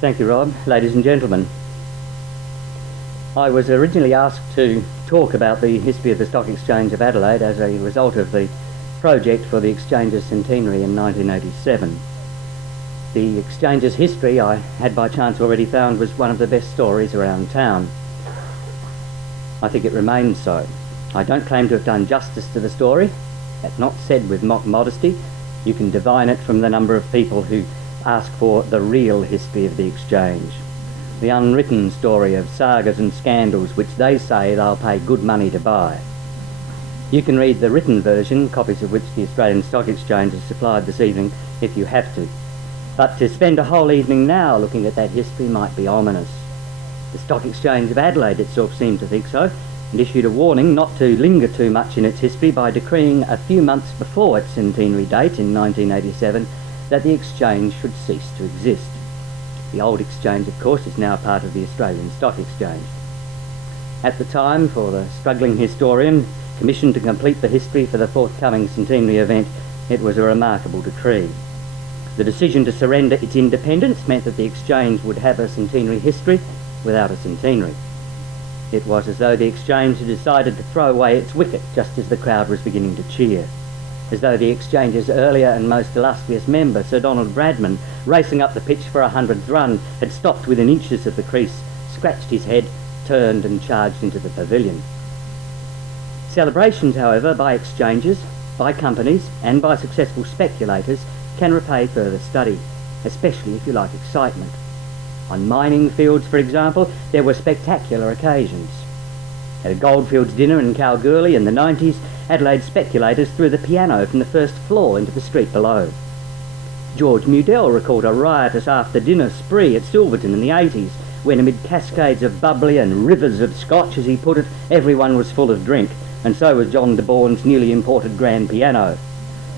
Thank you, Rob. Ladies and gentlemen, I was originally asked to talk about the history of the Stock Exchange of Adelaide as a result of the project for the Exchange's centenary in 1987. The Exchange's history, I had by chance already found, was one of the best stories around town. I think it remains so. I don't claim to have done justice to the story. That's not said with mock modesty. You can divine it from the number of people who ask for the real history of the Exchange. The unwritten story of sagas and scandals which they say they'll pay good money to buy. You can read the written version, copies of which the Australian Stock Exchange has supplied this evening, if you have to. But to spend a whole evening now looking at that history might be ominous. The Stock Exchange of Adelaide itself seemed to think so, and issued a warning not to linger too much in its history by decreeing a few months before its centenary date in 1987 that the Exchange should cease to exist. The old Exchange, of course, is now part of the Australian Stock Exchange. At the time, for the struggling historian commissioned to complete the history for the forthcoming centenary event, it was a remarkable decree. The decision to surrender its independence meant that the Exchange would have a centenary history without a centenary. It was as though the Exchange had decided to throw away its wicket just as the crowd was beginning to cheer. As though the Exchange's earlier and most illustrious member, Sir Donald Bradman, racing up the pitch for 100th run, had stopped within inches of the crease, scratched his head, turned and charged into the pavilion. Celebrations, however, by exchanges, by companies and by successful speculators can repay further study, especially if you like excitement. On mining fields, for example, there were spectacular occasions. At a Goldfields dinner in Kalgoorlie in the 90s, Adelaide speculators threw the piano from the first floor into the street below. George Mudell recalled a riotous after-dinner spree at Silverton in the 80s, when amid cascades of bubbly and rivers of scotch, as he put it, everyone was full of drink, and so was John de Bourne's newly imported grand piano.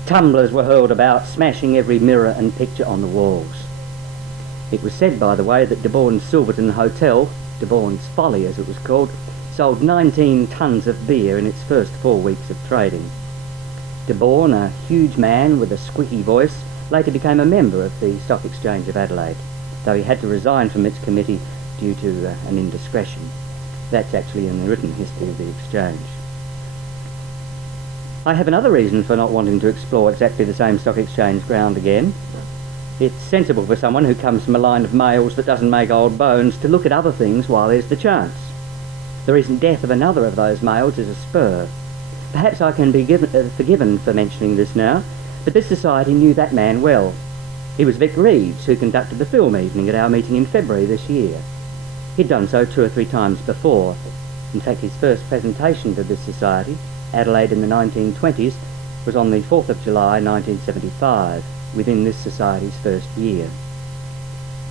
Tumblers were hurled about, smashing every mirror and picture on the walls. It was said, by the way, that de Bourne's Silverton Hotel, de Bourne's Folly as it was called, sold 19 tonnes of beer in its first 4 weeks of trading. De Bourne, a huge man with a squeaky voice, later became a member of the Stock Exchange of Adelaide, though he had to resign from its committee due to an indiscretion. That's actually in the written history of the Exchange. I have another reason for not wanting to explore exactly the same Stock Exchange ground again. It's sensible for someone who comes from a line of males that doesn't make old bones to look at other things while there's the chance. The recent death of another of those males is a spur. Perhaps I can be forgiven for mentioning this now, but this society knew that man well. He was Vic Reeves, who conducted the film evening at our meeting in February this year. He'd done so 2 or 3 times before. In fact, his first presentation to this society, Adelaide in the 1920s, was on the 4th of July 1975, within this society's first year.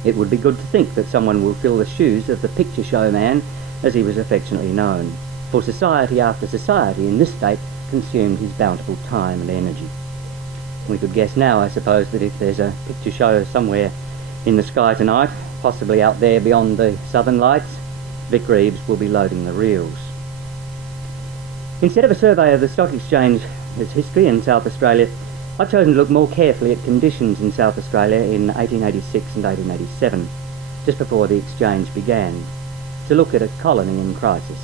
It would be good to think that someone will fill the shoes of the picture show man, as he was affectionately known, for society after society in this state consumed his bountiful time and energy. We could guess now, I suppose, that if there's a picture show somewhere in the sky tonight, possibly out there beyond the southern lights, Vic Reeves will be loading the reels. Instead of a survey of the Stock Exchange's history in South Australia, I've chosen to look more carefully at conditions in South Australia in 1886 and 1887, just before the Exchange began, to look at a colony in crisis.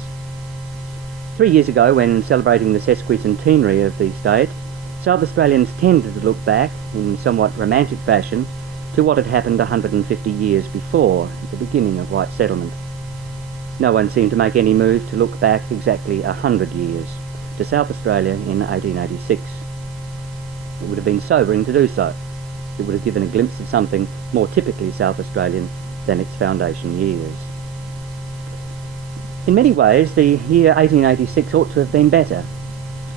3 years ago, when celebrating the sesquicentenary of the state, South Australians tended to look back, in somewhat romantic fashion, to what had happened 150 years before, at the beginning of white settlement. No one seemed to make any move to look back exactly 100 years, to South Australia in 1886. It would have been sobering to do so. It would have given a glimpse of something more typically South Australian than its foundation years. In many ways, the year 1886 ought to have been better.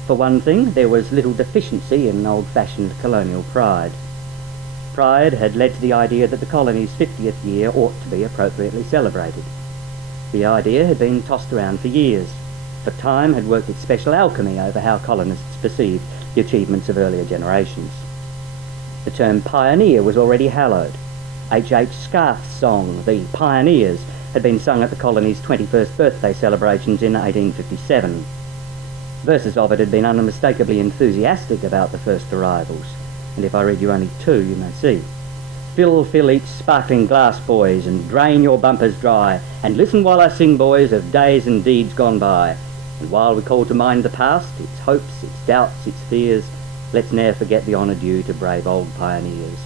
For one thing, there was little deficiency in old-fashioned colonial pride. Pride had led to the idea that the colony's 50th year ought to be appropriately celebrated. The idea had been tossed around for years, but time had worked its special alchemy over how colonists perceived the achievements of earlier generations. The term pioneer was already hallowed. H.H. Scarf's song, The Pioneers, had been sung at the colony's 21st birthday celebrations in 1857. Verses of it had been unmistakably enthusiastic about the first arrivals, and if I read you only 2, you may see. Fill each sparkling glass, boys, and drain your bumpers dry, and listen while I sing, boys, of days and deeds gone by. And while we call to mind the past, its hopes, its doubts, its fears, let's ne'er forget the honour due to brave old pioneers.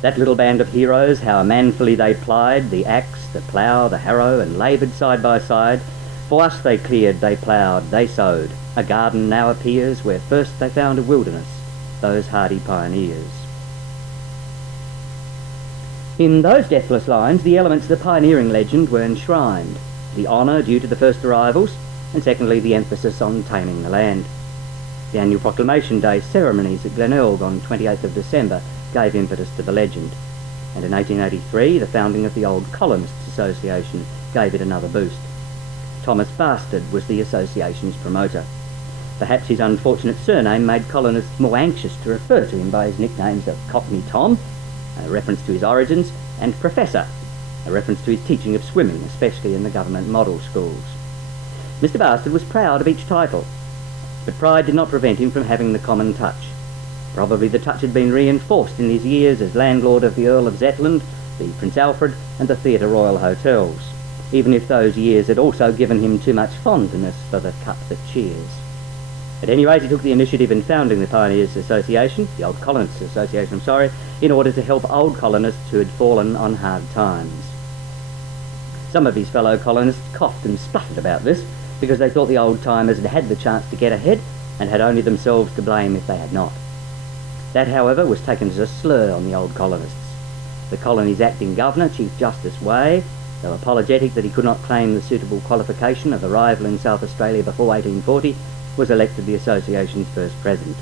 That little band of heroes, how manfully they plied the axe, the plough, the harrow, and laboured side by side. For us they cleared, they ploughed, they sowed. A garden now appears where first they found a wilderness, those hardy pioneers. In those deathless lines, the elements of the pioneering legend were enshrined. The honour due to the first arrivals, and secondly the emphasis on taming the land. The annual Proclamation Day ceremonies at Glenelg on 28th of December gave impetus to the legend, and in 1883 the founding of the Old Colonists Association gave it another boost. Thomas Bastard was the association's promoter. Perhaps his unfortunate surname made colonists more anxious to refer to him by his nicknames of Cockney Tom, a reference to his origins, and Professor, a reference to his teaching of swimming, especially in the government model schools. Mr. Bastard was proud of each title, but pride did not prevent him from having the common touch. Probably the touch had been reinforced in his years as landlord of the Earl of Zetland, the Prince Alfred, and the Theatre Royal hotels, even if those years had also given him too much fondness for the cup that cheers. At any rate, he took the initiative in founding the Pioneers Association, the Old Colonists Association, in order to help old colonists who had fallen on hard times. Some of his fellow colonists coughed and spluttered about this, because they thought the old-timers had had the chance to get ahead and had only themselves to blame if they had not. That, however, was taken as a slur on the old colonists. The colony's acting governor, Chief Justice Way, though apologetic that he could not claim the suitable qualification of arrival in South Australia before 1840, was elected the association's first president.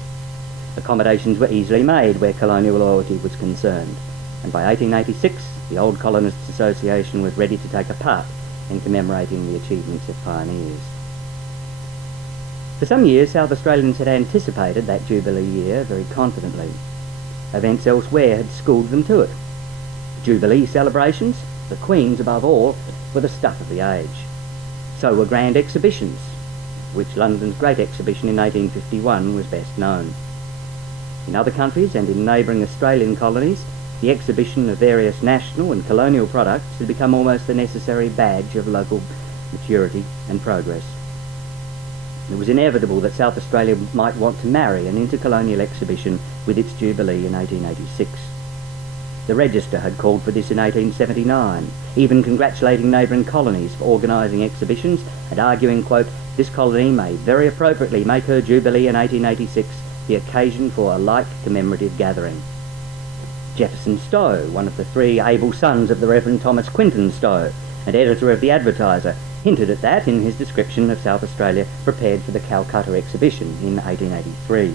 Accommodations were easily made where colonial loyalty was concerned, and by 1886 the Old Colonists Association was ready to take a part in commemorating the achievements of pioneers. For some years South Australians had anticipated that Jubilee year very confidently. Events elsewhere had schooled them to it. Jubilee celebrations, the Queen's above all, were the stuff of the age. So were grand exhibitions, which London's Great Exhibition in 1851 was best known. In other countries and in neighbouring Australian colonies, the exhibition of various national and colonial products had become almost a necessary badge of local maturity and progress. It was inevitable that South Australia might want to marry an intercolonial exhibition with its Jubilee in 1886. The Register had called for this in 1879, even congratulating neighbouring colonies for organising exhibitions and arguing, quote, "This colony may very appropriately make her Jubilee in 1886 the occasion for a like commemorative gathering." Jefferson Stowe, one of the three able sons of the Reverend Thomas Quinton Stowe, and editor of the Advertiser, hinted at that in his description of South Australia prepared for the Calcutta exhibition in 1883.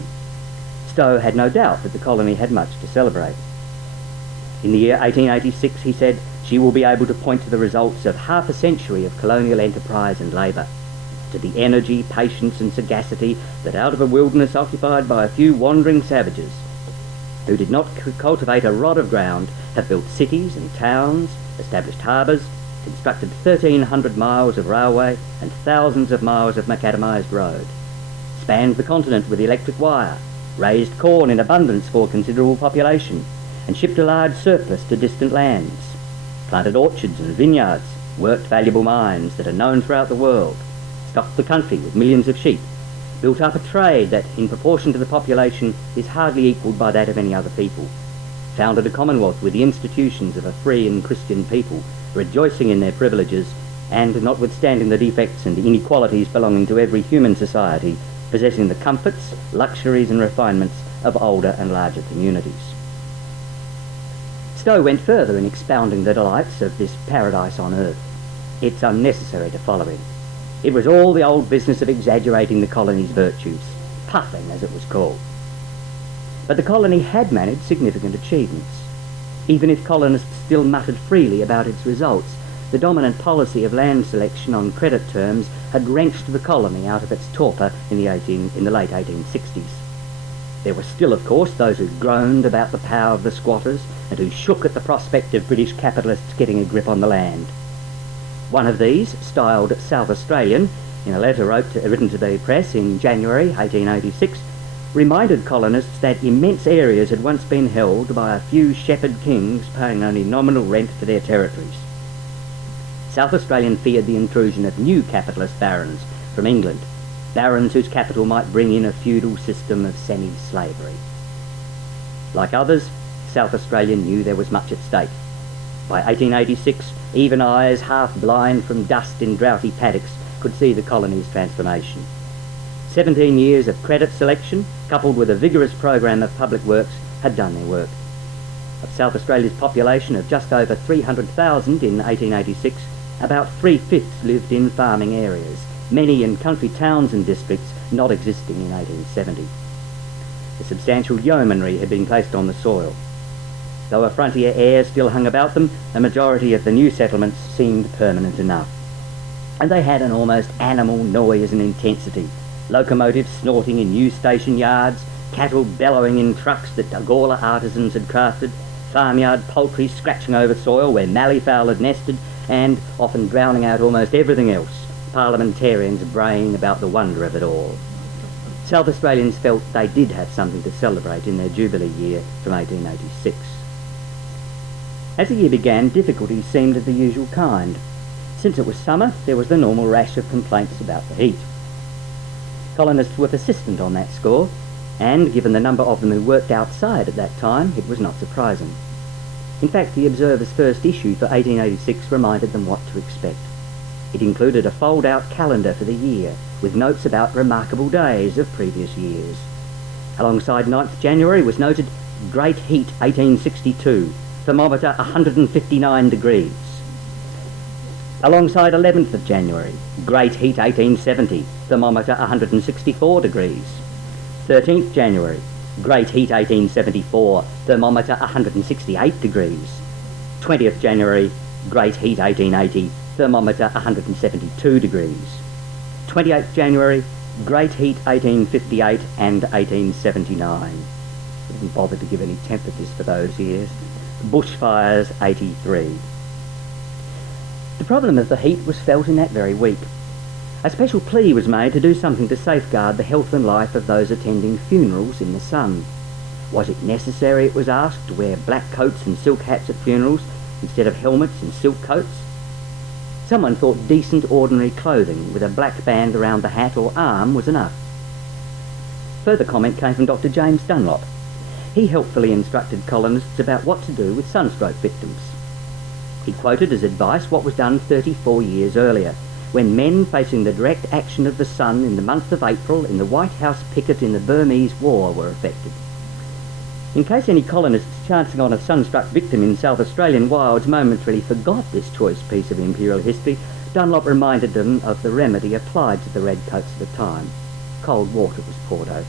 Stowe had no doubt that the colony had much to celebrate. In the year 1886, he said, "She will be able to point to the results of half a century of colonial enterprise and labour, to the energy, patience and sagacity that out of a wilderness occupied by a few wandering savages, who did not cultivate a rod of ground, have built cities and towns, established harbours, constructed 1,300 miles of railway and thousands of miles of macadamised road, spanned the continent with electric wire, raised corn in abundance for a considerable population, and shipped a large surplus to distant lands, planted orchards and vineyards, worked valuable mines that are known throughout the world, stocked the country with millions of sheep, built up a trade that, in proportion to the population, is hardly equalled by that of any other people, founded a commonwealth with the institutions of a free and Christian people, rejoicing in their privileges, and, notwithstanding the defects and inequalities belonging to every human society, possessing the comforts, luxuries and refinements of older and larger communities." Stowe went further in expounding the delights of this paradise on earth. It's unnecessary to follow him. It was all the old business of exaggerating the colony's virtues, puffing as it was called. But the colony had managed significant achievements. Even if colonists still muttered freely about its results, the dominant policy of land selection on credit terms had wrenched the colony out of its torpor in the late 1860s. There were still, of course, those who groaned about the power of the squatters and who shook at the prospect of British capitalists getting a grip on the land. One of these, styled South Australian, in a letter written to the press in January 1886, reminded colonists that immense areas had once been held by a few shepherd kings paying only nominal rent for their territories. South Australian feared the intrusion of new capitalist barons from England, barons whose capital might bring in a feudal system of semi-slavery. Like others, South Australia knew there was much at stake. By 1886, even eyes half blind from dust in droughty paddocks could see the colony's transformation. 17 years of credit selection, coupled with a vigorous program of public works, had done their work. Of South Australia's population of just over 300,000 in 1886, about 3/5 lived in farming areas, many in country towns and districts not existing in 1870. A substantial yeomanry had been placed on the soil. Though a frontier air still hung about them, a majority of the new settlements seemed permanent enough. And they had an almost animal noise and intensity, locomotives snorting in new station yards, cattle bellowing in trucks that Gawler artisans had crafted, farmyard poultry scratching over soil where malleefowl had nested, and, often drowning out almost everything else, parliamentarians braying about the wonder of it all. South Australians felt they did have something to celebrate in their Jubilee year from 1886. As the year began, difficulties seemed of the usual kind. Since it was summer, there was the normal rash of complaints about the heat. Colonists were persistent on that score, and given the number of them who worked outside at that time, it was not surprising. In fact, the Observer's first issue for 1886 reminded them what to expect. It included a fold-out calendar for the year, with notes about remarkable days of previous years. Alongside 9th January was noted Great Heat 1862, thermometer 159 degrees. Alongside 11th of January, Great Heat 1870, thermometer 164 degrees. 13th January, Great Heat 1874, thermometer 168 degrees. 20th January, Great Heat 1880, thermometer 172 degrees. 28th January, Great Heat 1858 and 1879. I didn't bother to give any temperatures for those years. Bushfires 83. The problem of the heat was felt in that very week. A special plea was made to do something to safeguard the health and life of those attending funerals in the sun. Was it necessary, it was asked, to wear black coats and silk hats at funerals instead of helmets and silk coats? Someone thought decent ordinary clothing with a black band around the hat or arm was enough. Further comment came from Dr. James Dunlop. He helpfully instructed colonists about what to do with sunstroke victims. He quoted as advice what was done 34 years earlier, when men facing the direct action of the sun in the month of April in the White House picket in the Burmese War were affected. In case any colonists chancing on a sunstruck victim in South Australian wilds momentarily forgot this choice piece of imperial history, Dunlop reminded them of the remedy applied to the redcoats at the time. Cold water was poured over.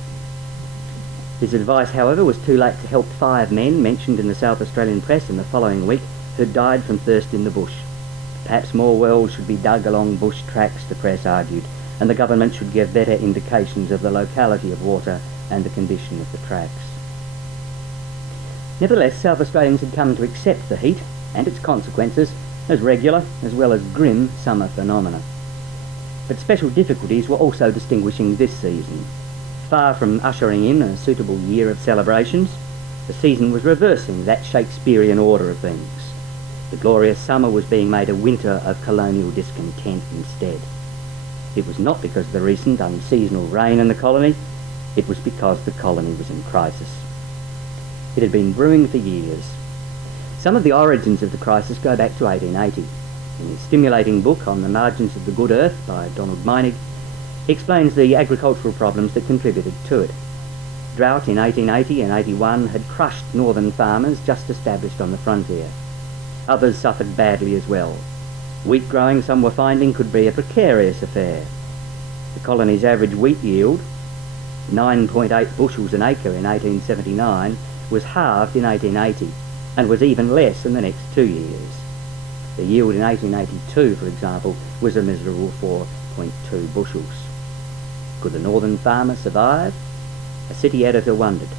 His advice, however, was too late to help 5 men mentioned in the South Australian press in the following week who died from thirst in the bush. Perhaps more wells should be dug along bush tracks, the press argued, and the government should give better indications of the locality of water and the condition of the tracks. Nevertheless, South Australians had come to accept the heat and its consequences as regular as well as grim summer phenomena. But special difficulties were also distinguishing this season. Far from ushering in a suitable year of celebrations, the season was reversing that Shakespearean order of things. The glorious summer was being made a winter of colonial discontent instead. It was not because of the recent unseasonal rain in the colony, it was because the colony was in crisis. It had been brewing for years. Some of the origins of the crisis go back to 1880. In his stimulating book On the Margins of the Good Earth by Donald Meinig, he explains the agricultural problems that contributed to it. Drought in 1880 and 81 had crushed northern farmers just established on the frontier. Others suffered badly as well. Wheat growing, some were finding, could be a precarious affair. The colony's average wheat yield, 9.8 bushels an acre in 1879, was halved in 1880 and was even less in the next 2 years. The yield in 1882, for example, was a miserable 4.2 bushels. Could the northern farmer survive? A city editor wondered.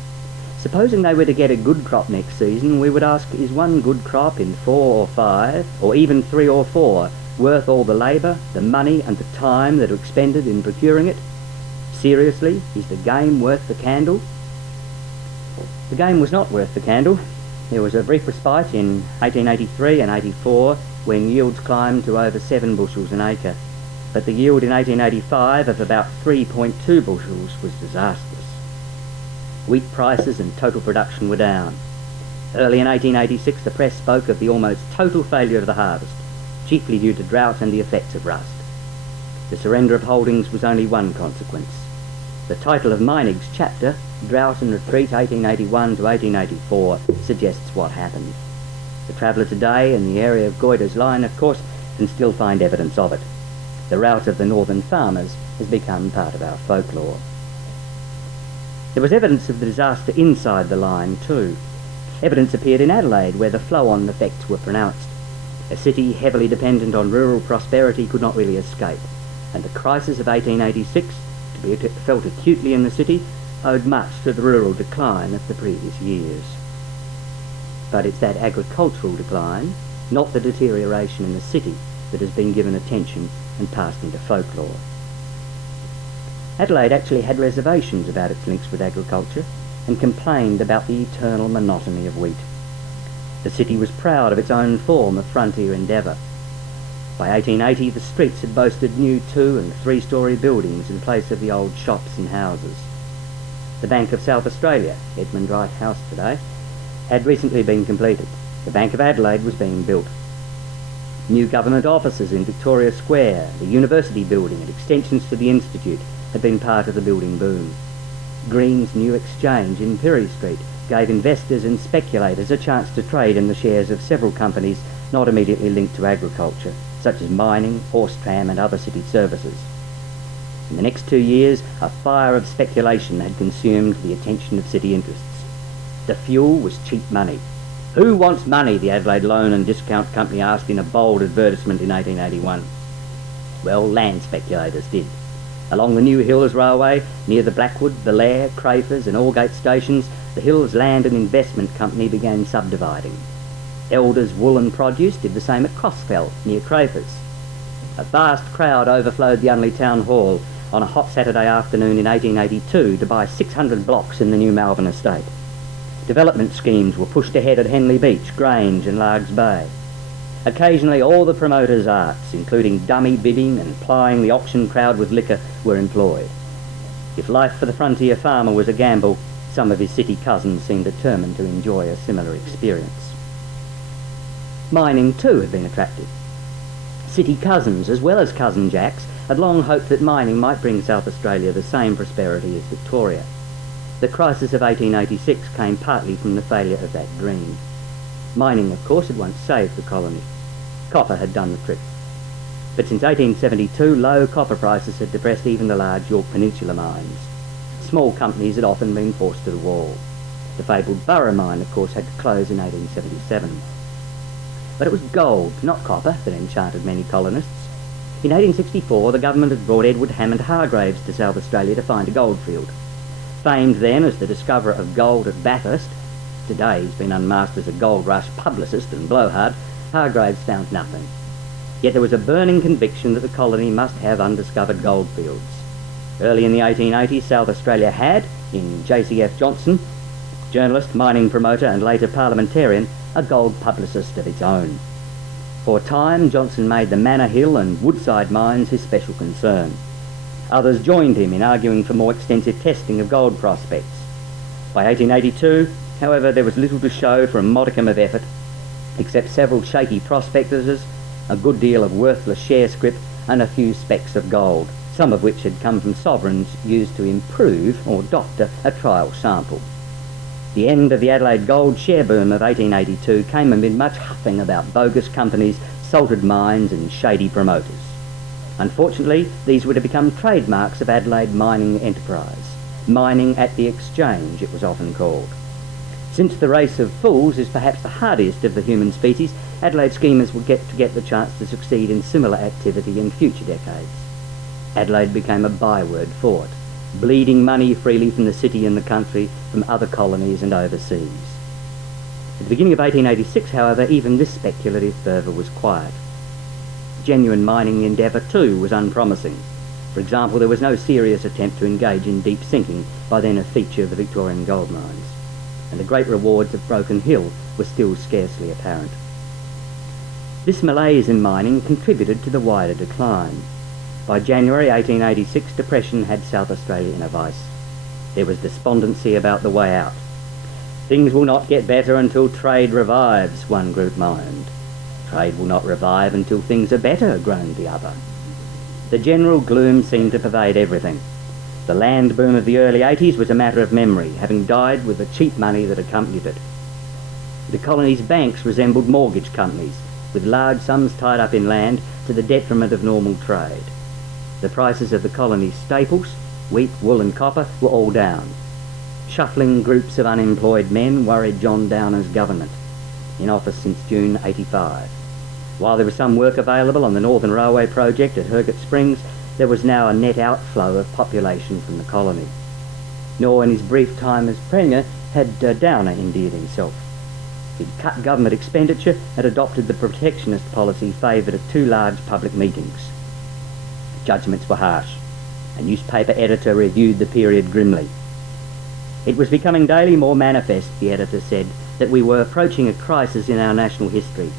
Supposing they were to get a good crop next season, we would ask, is one good crop in 4 or 5, or even 3 or 4, worth all the labour, the money and the time that are expended in procuring it? seriously, is the game worth the candle? The game was not worth the candle. There was a brief respite in 1883 and 84 when yields climbed to over 7 bushels an acre, but the yield in 1885 of about 3.2 bushels was disastrous. Wheat prices and total production were down. Early in 1886 the press spoke of the almost total failure of the harvest, chiefly due to drought and the effects of rust. The surrender of holdings was only one consequence. The title of Meinig's chapter, Drought and Retreat 1881 to 1884, suggests what happened. The traveller today in the area of Goyder's Line, of course, can still find evidence of it. The rout of the northern farmers has become part of our folklore. There was evidence of the disaster inside the line too. Evidence appeared in Adelaide, where the flow-on effects were pronounced. A city heavily dependent on rural prosperity could not really escape, and the crisis of 1886, to be felt acutely in the city, owed much to the rural decline of the previous years. But it's that agricultural decline, not the deterioration in the city, that has been given attention and passed into folklore. Adelaide actually had reservations about its links with agriculture and complained about the eternal monotony of wheat. The city was proud of its own form of frontier endeavour. By 1880 the streets had boasted new 2- and 3-storey buildings in place of the old shops and houses. The Bank of South Australia, Edmund Wright House today, had recently been completed. The Bank of Adelaide was being built. New government offices in Victoria Square, the university building and extensions to the Institute had been part of the building boom. Green's new exchange in Pirie Street gave investors and speculators a chance to trade in the shares of several companies not immediately linked to agriculture, such as mining, horse tram and other city services. In the next 2 years, a fire of speculation had consumed the attention of city interests. The fuel was cheap money. "Who wants money?" the Adelaide Loan and Discount Company asked in a bold advertisement in 1881. Well, land speculators did. Along the New Hills Railway, near the Blackwood, the Lair, Crafers and Aldgate stations, the Hills Land and Investment Company began subdividing. Elders Wool and Produce did the same at Crossfell, near Crafers. A vast crowd overflowed the Unley Town Hall on a hot Saturday afternoon in 1882 to buy 600 blocks in the new Malvern estate. Development schemes were pushed ahead at Henley Beach, Grange and Largs Bay. Occasionally all the promoters' arts, including dummy bidding and plying the auction crowd with liquor, were employed. If life for the frontier farmer was a gamble, some of his city cousins seemed determined to enjoy a similar experience. Mining too had been attractive. City cousins, as well as cousin Jacks, had long hoped that mining might bring South Australia the same prosperity as Victoria. The crisis of 1886 came partly from the failure of that dream. Mining, of course, had once saved the colony. Copper had done the trick. But since 1872, low copper prices had depressed even the large York Peninsula mines. Small companies had often been forced to the wall. The fabled Burra mine, of course, had to close in 1877. But it was gold, not copper, that enchanted many colonists. In 1864, the government had brought Edward Hammond Hargraves to South Australia to find a goldfield. Famed then as the discoverer of gold at Bathurst, today he's been unmasked as a gold rush publicist and blowhard, Hargraves found nothing. Yet there was a burning conviction that the colony must have undiscovered goldfields. Early in the 1880s, South Australia had, in J.C.F. Johnson, journalist, mining promoter and later parliamentarian, a gold publicist of its own. For a time, Johnson made the Manor Hill and Woodside mines his special concern. Others joined him in arguing for more extensive testing of gold prospects. By 1882, however, there was little to show for a modicum of effort, except several shaky prospectuses, a good deal of worthless share scrip and a few specks of gold, some of which had come from sovereigns used to improve or doctor a trial sample. The end of the Adelaide gold share boom of 1882 came amid much huffing about bogus companies, salted mines and shady promoters. Unfortunately, these were to become trademarks of Adelaide mining enterprise. Mining at the exchange, it was often called. Since the race of fools is perhaps the hardiest of the human species, Adelaide schemers would get the chance to succeed in similar activity in future decades. Adelaide became a byword for it, bleeding money freely from the city and the country, from other colonies and overseas. At the beginning of 1886, however, even this speculative fervour was quiet. Genuine mining endeavour, too, was unpromising. For example, there was no serious attempt to engage in deep sinking, by then a feature of the Victorian gold mines, and the great rewards of Broken Hill were still scarcely apparent. This malaise in mining contributed to the wider decline. By January 1886, depression had South Australia in a vice. There was despondency about the way out. Things will not get better until trade revives, one group moaned. Trade will not revive until things are better, groaned the other. The general gloom seemed to pervade everything. The land boom of the early 80s was a matter of memory, having died with the cheap money that accompanied it. The colony's banks resembled mortgage companies, with large sums tied up in land to the detriment of normal trade. The prices of the colony's staples, wheat, wool and copper, were all down. Shuffling groups of unemployed men worried John Downer's government, in office since June 85. While there was some work available on the Northern Railway project at Hercote Springs, there was now a net outflow of population from the colony. Nor in his brief time as Premier had Downer endeared himself. He'd cut government expenditure and adopted the protectionist policy favoured at 2 large public meetings. Judgments were harsh. A newspaper editor reviewed the period grimly. It was becoming daily more manifest, the editor said, that we were approaching a crisis in our national history.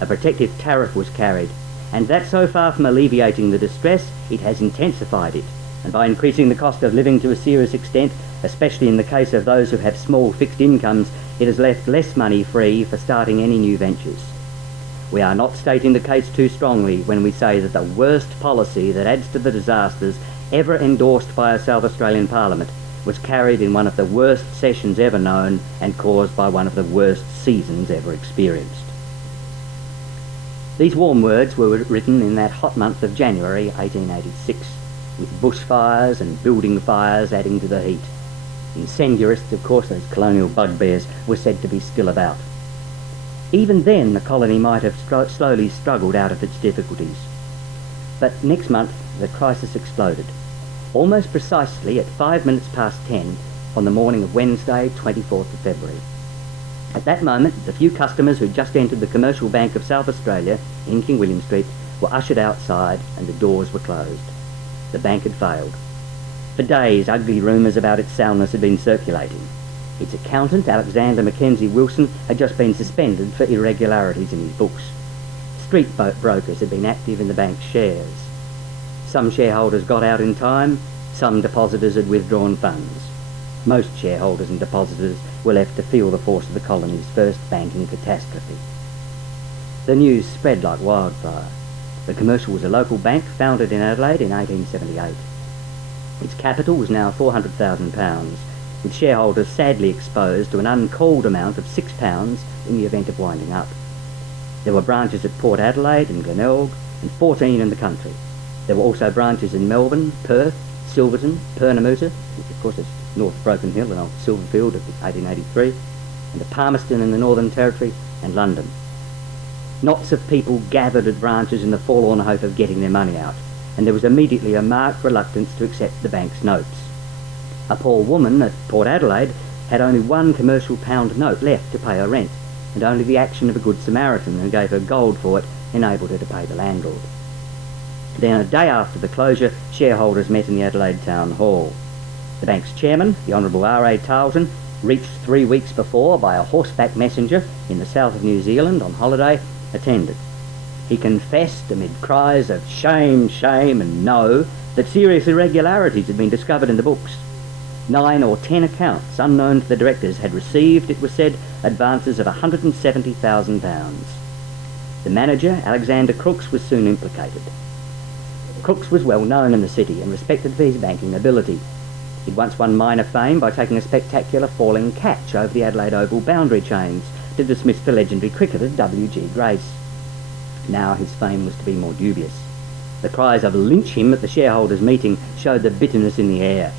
A protective tariff was carried, and that so far from alleviating the distress, it has intensified it, and by increasing the cost of living to a serious extent, especially in the case of those who have small fixed incomes, it has left less money free for starting any new ventures. We are not stating the case too strongly when we say that the worst policy that adds to the disasters ever endorsed by a South Australian Parliament was carried in one of the worst sessions ever known and caused by one of the worst seasons ever experienced. These warm words were written in that hot month of January 1886, with bushfires and building fires adding to the heat. Incendiarists, of course, those colonial bugbears, were said to be still about. Even then, the colony might have slowly struggled out of its difficulties. But next month, the crisis exploded, almost precisely at 5 minutes past 10 on the morning of Wednesday, 24th of February. At that moment, the few customers who just entered the Commercial Bank of South Australia in King William Street were ushered outside and the doors were closed. The bank had failed. For days, ugly rumours about its soundness had been circulating. Its accountant, Alexander Mackenzie Wilson, had just been suspended for irregularities in his books. Street brokers had been active in the bank's shares. Some shareholders got out in time, some depositors had withdrawn funds. Most shareholders and depositors were left to feel the force of the colony's first banking catastrophe. The news spread like wildfire. The Commercial was a local bank founded in Adelaide in 1878. Its capital was now £400,000, with shareholders sadly exposed to an uncalled amount of £6 in the event of winding up. There were branches at Port Adelaide and Glenelg, and 14 in the country. There were also branches in Melbourne, Perth, Silverton, Pernambuco, which of course is North Broken Hill and old Silverfield of 1883, and at Palmerston in the Northern Territory, and London. Knots of people gathered at branches in the forlorn hope of getting their money out, and there was immediately a marked reluctance to accept the bank's notes. A poor woman at Port Adelaide had only £1 commercial pound note left to pay her rent, and only the action of a good Samaritan who gave her gold for it enabled her to pay the landlord. Then, a day after the closure, shareholders met in the Adelaide Town Hall. The bank's chairman, the Honourable R.A. Tarleton, reached 3 weeks before by a horseback messenger in the south of New Zealand on holiday, attended. He confessed, amid cries of shame, shame and no, that serious irregularities had been discovered in the books. 9 or 10 accounts, unknown to the directors, had received, it was said, advances of £170,000. The manager, Alexander Crooks, was soon implicated. Crooks was well known in the city and respected for his banking ability. He'd once won minor fame by taking a spectacular falling catch over the Adelaide Oval boundary chains to dismiss the legendary cricketer W.G. Grace. Now his fame was to be more dubious. The cries of "lynch him" at the shareholders' meeting showed the bitterness in the air.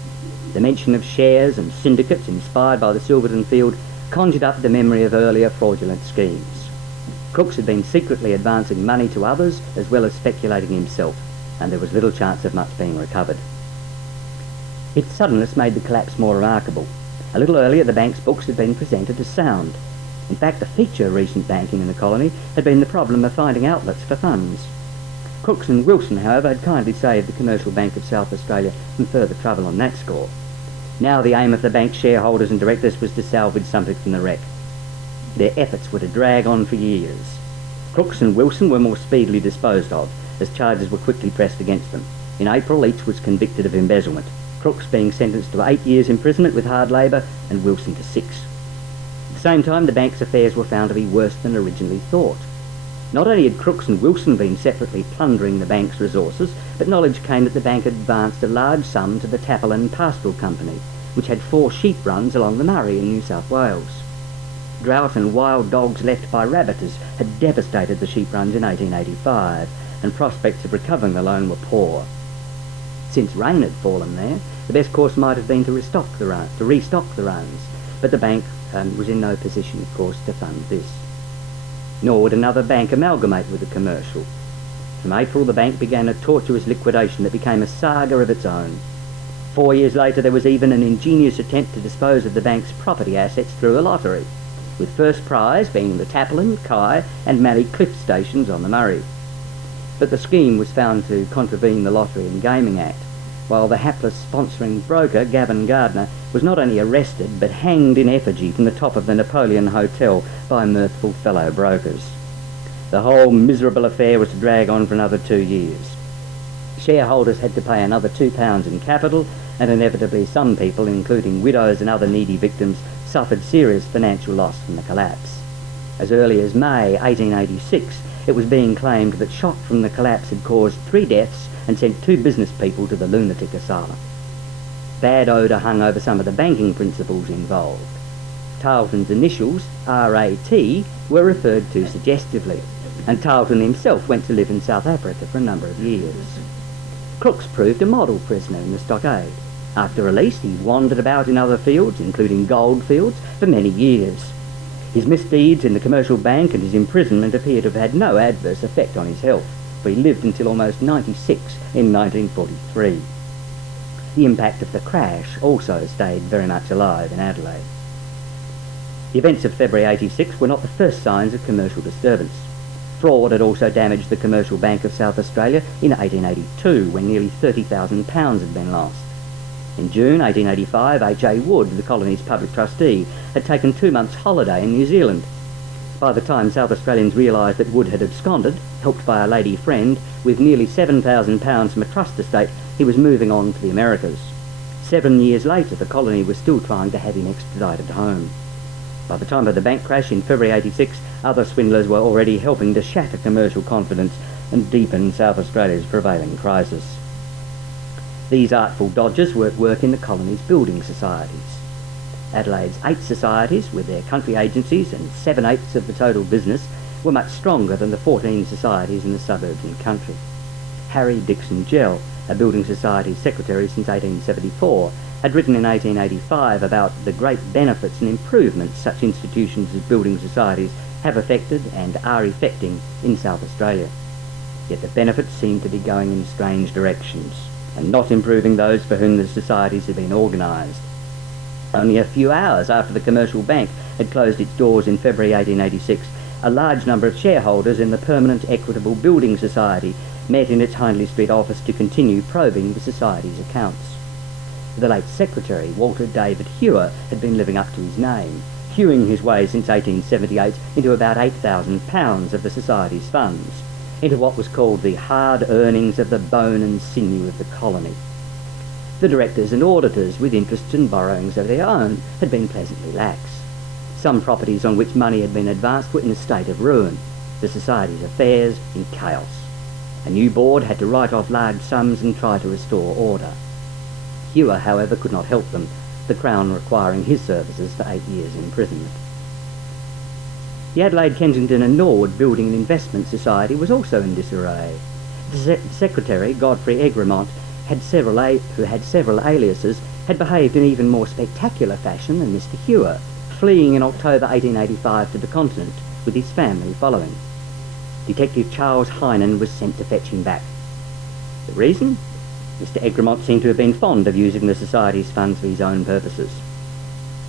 The mention of shares and syndicates inspired by the Silverton field conjured up the memory of earlier fraudulent schemes. Crooks had been secretly advancing money to others as well as speculating himself, and there was little chance of much being recovered. Its suddenness made the collapse more remarkable. A little earlier, the bank's books had been presented as sound. In fact, a feature of recent banking in the colony had been the problem of finding outlets for funds. Crooks and Wilson, however, had kindly saved the Commercial Bank of South Australia from further trouble on that score. Now the aim of the bank's shareholders and directors was to salvage something from the wreck. Their efforts were to drag on for years. Crooks and Wilson were more speedily disposed of, as charges were quickly pressed against them. In April, each was convicted of embezzlement, Crooks being sentenced to 8 years imprisonment with hard labour and Wilson to 6. At the same time, the bank's affairs were found to be worse than originally thought. Not only had Crooks and Wilson been separately plundering the bank's resources, but knowledge came that the bank had advanced a large sum to the Tappelin Pastoral Company, which had 4 sheep runs along the Murray in New South Wales. Drought and wild dogs left by rabbiters had devastated the sheep runs in 1885, and prospects of recovering the loan were poor. Since rain had fallen there, the best course might have been to restock the runs, but the bank was in no position, of course, to fund this. Nor would another bank amalgamate with the Commercial. From April, the bank began a tortuous liquidation that became a saga of its own. 4 years later, there was even an ingenious attempt to dispose of the bank's property assets through a lottery, with first prize being the Tappelin, Kai and Mallee Cliff stations on the Murray. But the scheme was found to contravene the Lottery and Gaming Act, while the hapless sponsoring broker, Gavin Gardner, was not only arrested but hanged in effigy from the top of the Napoleon Hotel by mirthful fellow brokers. The whole miserable affair was to drag on for another 2 years. Shareholders had to pay another £2 in capital, and inevitably some people, including widows and other needy victims, suffered serious financial loss from the collapse. As early as May 1886, it was being claimed that shock from the collapse had caused 3 deaths and sent 2 business people to the lunatic asylum. Bad odour hung over some of the banking principles involved. Tarleton's initials, R.A.T., were referred to suggestively, and Tarleton himself went to live in South Africa for a number of years. Crooks proved a model prisoner in the stockade. After release, he wandered about in other fields, including gold fields, for many years. His misdeeds in the Commercial Bank and his imprisonment appear to have had no adverse effect on his health, for he lived until almost 96 in 1943. The impact of the crash also stayed very much alive in Adelaide. The events of February 86 were not the first signs of commercial disturbance. Fraud had also damaged the Commercial Bank of South Australia in 1882, when nearly £30,000 had been lost. In June 1885, H.A. Wood, the colony's public trustee, had taken 2 months' holiday in New Zealand. By the time South Australians realised that Wood had absconded, helped by a lady friend, with nearly £7,000 from a trust estate, he was moving on to the Americas. 7 years later, the colony was still trying to have him extradited home. By the time of the bank crash in February 86, other swindlers were already helping to shatter commercial confidence and deepen South Australia's prevailing crisis. These artful dodgers were at work in the colony's building societies. Adelaide's 8 societies, with their country agencies and 7/8 of the total business, were much stronger than the 14 societies in the suburbs and country. Harry Dixon Gell, a building society secretary since 1874, had written in 1885 about the great benefits and improvements such institutions as building societies have effected and are effecting in South Australia. Yet the benefits seem to be going in strange directions, and not improving those for whom the societies had been organised. Only a few hours after the Commercial Bank had closed its doors in February 1886, a large number of shareholders in the Permanent Equitable Building Society met in its Hindley Street office to continue probing the society's accounts. The late secretary, Walter David Hewer, had been living up to his name, hewing his way since 1878 into about £8,000 of the society's funds, into what was called the hard earnings of the bone and sinew of the colony. The directors and auditors, with interests and borrowings of their own, had been pleasantly lax. Some properties on which money had been advanced were in a state of ruin, the society's affairs in chaos. A new board had to write off large sums and try to restore order. Hewer, however, could not help them, the Crown requiring his services for 8 years' imprisonment. The Adelaide, Kensington and Norwood Building and Investment Society was also in disarray. The secretary, Godfrey Egremont, who had several aliases, had behaved in even more spectacular fashion than Mr. Hewer, fleeing in October 1885 to the continent, with his family following. Detective Charles Heinen was sent to fetch him back. The reason? Mr. Egremont seemed to have been fond of using the society's funds for his own purposes.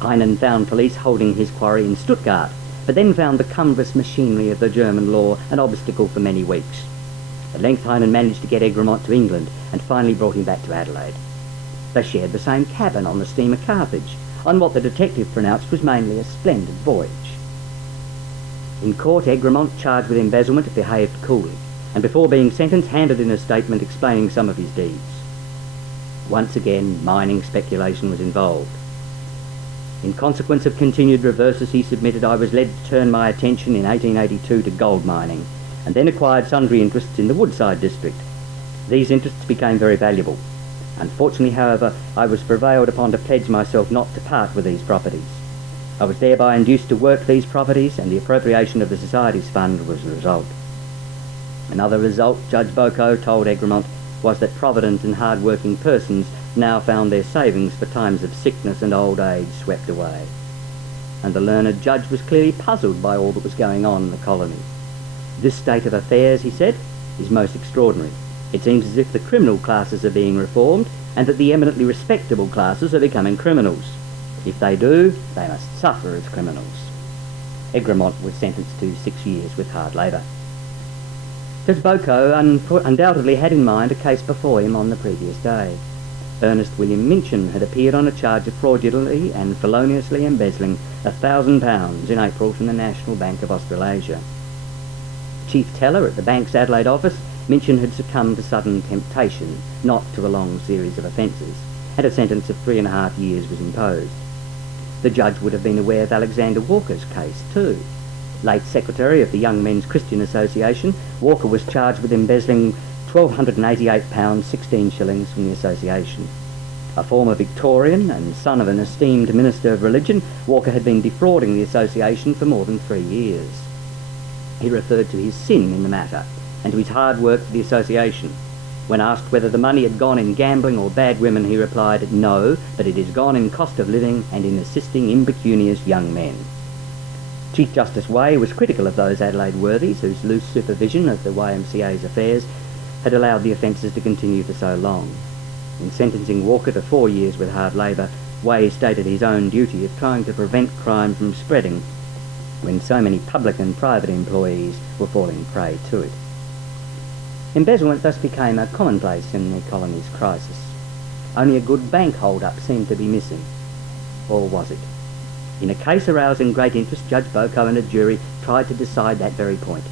Heinen found police holding his quarry in Stuttgart, but then found the cumbrous machinery of the German law an obstacle for many weeks. At length Heynen managed to get Egremont to England and finally brought him back to Adelaide. They shared the same cabin on the steamer Carthage, on what the detective pronounced was mainly a splendid voyage. In court, Egremont, charged with embezzlement, behaved coolly, and before being sentenced, handed in a statement explaining some of his deeds. Once again, mining speculation was involved. In consequence of continued reverses he submitted, I was led to turn my attention in 1882 to gold mining, and then acquired sundry interests in the Woodside district. These interests became very valuable. Unfortunately, however, I was prevailed upon to pledge myself not to part with these properties. I was thereby induced to work these properties, and the appropriation of the Society's fund was the result. Another result, Judge Boko told Egremont, was that provident and hard-working persons now found their savings for times of sickness and old age swept away. And the learned judge was clearly puzzled by all that was going on in the colony. This state of affairs, he said, is most extraordinary. It seems as if the criminal classes are being reformed and that the eminently respectable classes are becoming criminals. If they do, they must suffer as criminals. Egremont was sentenced to 6 years with hard labour. Judge Boko undoubtedly had in mind a case before him on the previous day. Ernest William Minchin had appeared on a charge of fraudulently and feloniously embezzling £1,000 in April from the National Bank of Australasia. Chief teller at the bank's Adelaide office, Minchin had succumbed to sudden temptation, not to a long series of offences, and a sentence of 3.5 years was imposed. The judge would have been aware of Alexander Walker's case too. Late secretary of the Young Men's Christian Association, Walker was charged with embezzling £1,288 16 shillings from the association. A former Victorian and son of an esteemed minister of religion, Walker had been defrauding the association for more than 3 years. He referred to his sin in the matter and to his hard work for the association. When asked whether the money had gone in gambling or bad women, he replied, "No, but it has gone in cost of living and in assisting impecunious young men." Chief Justice Way was critical of those Adelaide worthies whose loose supervision of the YMCA's affairs had allowed the offences to continue for so long. In sentencing Walker to 4 years with hard labour, Way stated his own duty of trying to prevent crime from spreading when so many public and private employees were falling prey to it. Embezzlement thus became a commonplace in the colony's crisis. Only a good bank hold-up seemed to be missing. Or was it? In a case arousing great interest, Judge Boko and a jury tried to decide that very point.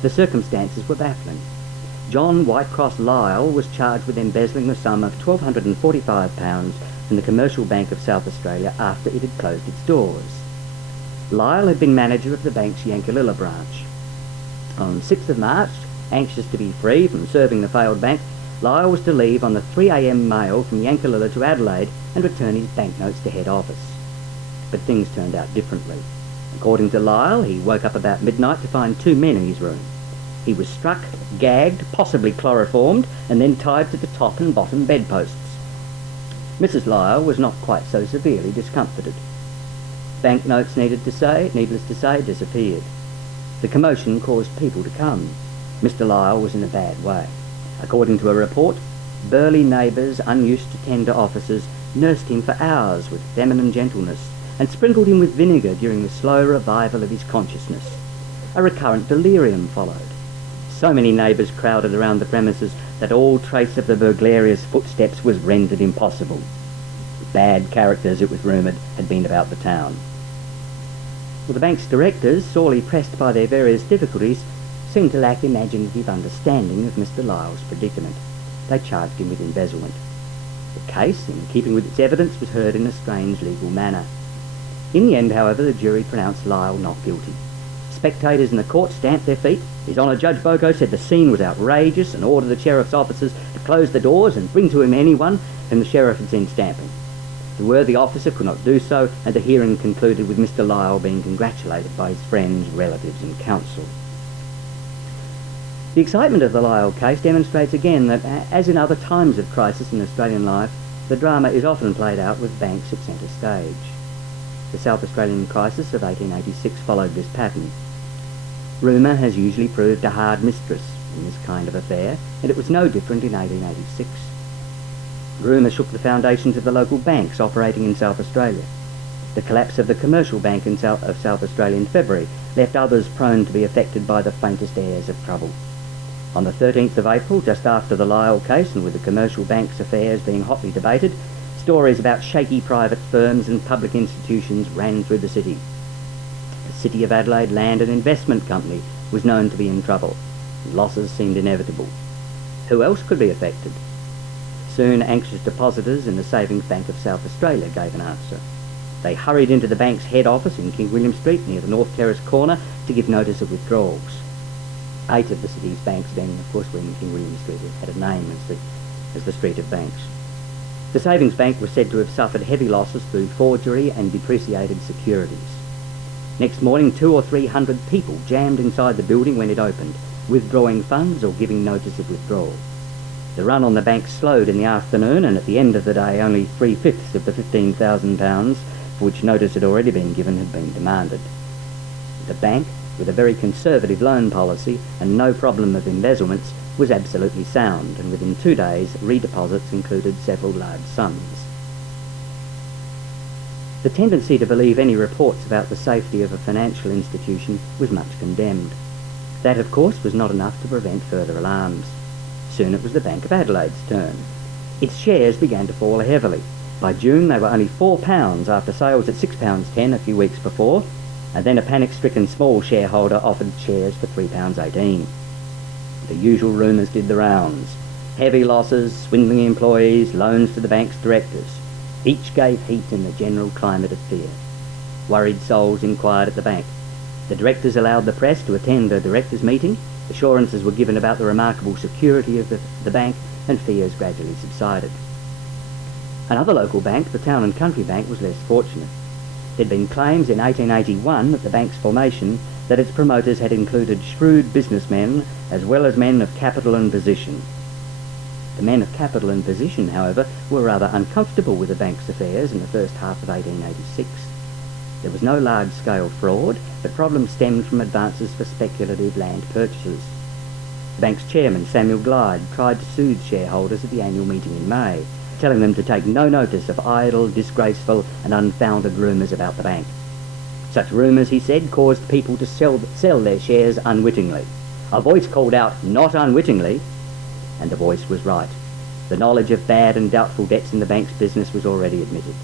The circumstances were baffling. John Whitecross Lyle was charged with embezzling the sum of £1,245 from the Commercial Bank of South Australia after it had closed its doors. Lyle had been manager of the bank's Yankalilla branch. On 6th of March, anxious to be free from serving the failed bank, Lyle was to leave on the 3 a.m. mail from Yankalilla to Adelaide and return his banknotes to head office. But things turned out differently. According to Lyle, he woke up about midnight to find 2 men in his room. He was struck, gagged, possibly chloroformed, and then tied to the top and bottom bedposts. Mrs. Lyle was not quite so severely discomforted. Banknotes, needless to say, disappeared. The commotion caused people to come. Mr. Lyle was in a bad way. According to a report, burly neighbours, unused to tender offices, nursed him for hours with feminine gentleness and sprinkled him with vinegar during the slow revival of his consciousness. A recurrent delirium followed. So many neighbours crowded around the premises that all trace of the burglarious footsteps was rendered impossible. Bad characters, it was rumoured, had been about the town. Well, the bank's directors, sorely pressed by their various difficulties, seemed to lack imaginative understanding of Mr. Lyle's predicament. They charged him with embezzlement. The case, in keeping with its evidence, was heard in a strange legal manner. In the end, however, the jury pronounced Lyle not guilty. Spectators in the court stamped their feet. His Honour Judge Boko said the scene was outrageous and ordered the sheriff's officers to close the doors and bring to him anyone whom the sheriff had seen stamping. The worthy officer could not do so, and the hearing concluded with Mr. Lyle being congratulated by his friends, relatives and counsel. The excitement of the Lyle case demonstrates again that, as in other times of crisis in Australian life, the drama is often played out with banks at centre stage. The South Australian crisis of 1886 followed this pattern. Rumour has usually proved a hard mistress in this kind of affair, and it was no different in 1886. Rumour shook the foundations of the local banks operating in South Australia. The collapse of the Commercial Bank of South Australia in February left others prone to be affected by the faintest airs of trouble. On the 13th of April, just after the Lyell case and with the commercial bank's affairs being hotly debated, stories about shaky private firms and public institutions ran through the city. The City of Adelaide Land and Investment Company was known to be in trouble, and losses seemed inevitable. Who else could be affected? Soon anxious depositors in the Savings Bank of South Australia gave an answer. They hurried into the bank's head office in King William Street near the North Terrace corner to give notice of withdrawals. 8 of the city's banks then, of course, were in King William Street. It had a name as the Street of Banks. The Savings Bank was said to have suffered heavy losses through forgery and depreciated securities. Next morning, 200 or 300 people jammed inside the building when it opened, withdrawing funds or giving notice of withdrawal. The run on the bank slowed in the afternoon, and at the end of the day only 3/5 of the £15,000 for which notice had already been given had been demanded. The bank, with a very conservative loan policy and no problem of embezzlements, was absolutely sound, and within 2 days redeposits included several large sums. The tendency to believe any reports about the safety of a financial institution was much condemned. That, of course, was not enough to prevent further alarms. Soon it was the Bank of Adelaide's turn. Its shares began to fall heavily. By June they were only £4 after sales at £6.10 a few weeks before, and then a panic-stricken small shareholder offered shares for £3.18. The usual rumours did the rounds. Heavy losses, swindling employees, loans to the bank's directors. Each gave heat in the general climate of fear. Worried souls inquired at the bank. The directors allowed the press to attend a directors' meeting. Assurances were given about the remarkable security of the bank, and fears gradually subsided. Another local bank, the Town and Country Bank, was less fortunate. There had been claims in 1881 at the bank's formation that its promoters had included shrewd businessmen as well as men of capital and position. The men of capital and position, however, were rather uncomfortable with the bank's affairs in the first half of 1886. There was no large-scale fraud, but problems stemmed from advances for speculative land purchases. The bank's chairman, Samuel Glyde, tried to soothe shareholders at the annual meeting in May, telling them to take no notice of idle, disgraceful and unfounded rumours about the bank. Such rumours, he said, caused people to sell their shares unwittingly. A voice called out, "Not unwittingly," and the voice was right. The knowledge of bad and doubtful debts in the bank's business was already admitted.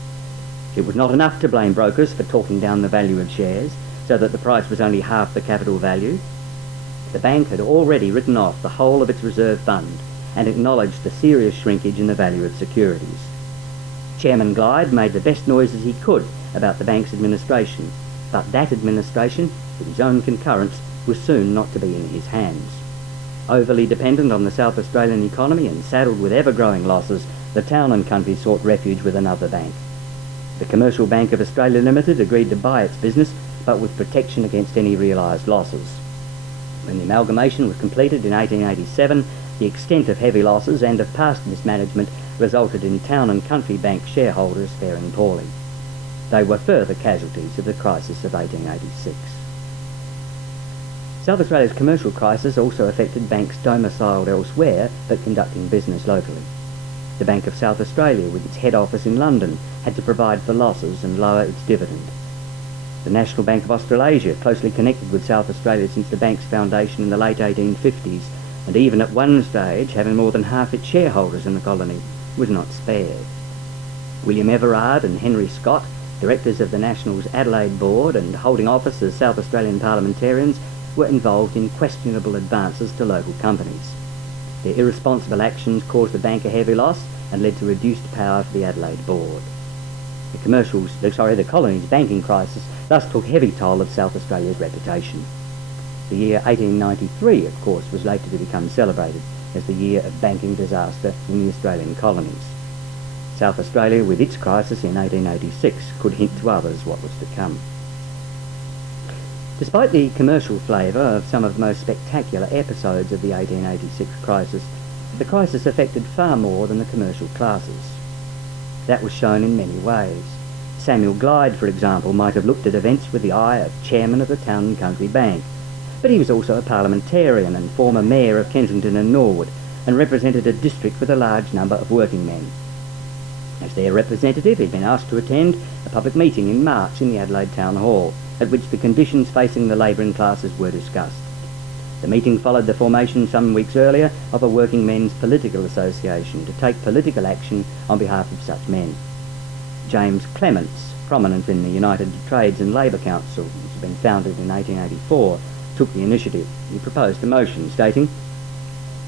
It was not enough to blame brokers for talking down the value of shares, so that the price was only half the capital value. The bank had already written off the whole of its reserve fund and acknowledged the serious shrinkage in the value of securities. Chairman Glyde made the best noises he could about the bank's administration, but that administration, with his own concurrence, was soon not to be in his hands. Overly dependent on the South Australian economy and saddled with ever-growing losses, the Town and Country sought refuge with another bank. The Commercial Bank of Australia Limited agreed to buy its business, but with protection against any realised losses. When the amalgamation was completed in 1887, the extent of heavy losses and of past mismanagement resulted in Town and Country Bank shareholders faring poorly. They were further casualties of the crisis of 1886. South Australia's commercial crisis also affected banks domiciled elsewhere but conducting business locally. The Bank of South Australia, with its head office in London, had to provide for losses and lower its dividend. The National Bank of Australasia, closely connected with South Australia since the bank's foundation in the late 1850s, and even at one stage having more than half its shareholders in the colony, was not spared. William Everard and Henry Scott, directors of the National's Adelaide Board and holding office as South Australian parliamentarians, were involved in questionable advances to local companies. Their irresponsible actions caused the bank a heavy loss and led to reduced power for the Adelaide Board. The colony's banking crisis thus took heavy toll of South Australia's reputation. The year 1893, of course, was later to become celebrated as the year of banking disaster in the Australian colonies. South Australia, with its crisis in 1886, could hint to others what was to come. Despite the commercial flavour of some of the most spectacular episodes of the 1886 crisis, the crisis affected far more than the commercial classes. That was shown in many ways. Samuel Glyde, for example, might have looked at events with the eye of chairman of the Town and Country Bank, but he was also a parliamentarian and former mayor of Kensington and Norwood, and represented a district with a large number of working men. As their representative, he'd been asked to attend a public meeting in March in the Adelaide Town Hall, at which the conditions facing the labouring classes were discussed. The meeting followed the formation some weeks earlier of a working men's political association to take political action on behalf of such men. James Clements, prominent in the United Trades and Labour Council, which had been founded in 1884, took the initiative. He proposed a motion stating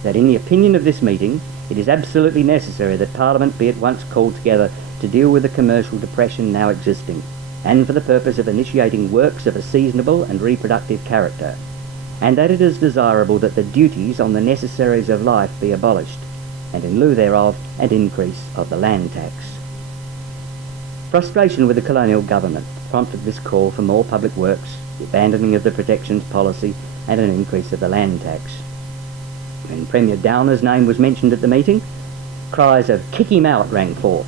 that in the opinion of this meeting, it is absolutely necessary that Parliament be at once called together to deal with the commercial depression now existing, and for the purpose of initiating works of a seasonable and reproductive character, and that it is desirable that the duties on the necessaries of life be abolished, and in lieu thereof an increase of the land tax. Frustration with the colonial government prompted this call for more public works, the abandoning of the protections policy, and an increase of the land tax. When Premier Downer's name was mentioned at the meeting, cries of "kick him out" rang forth.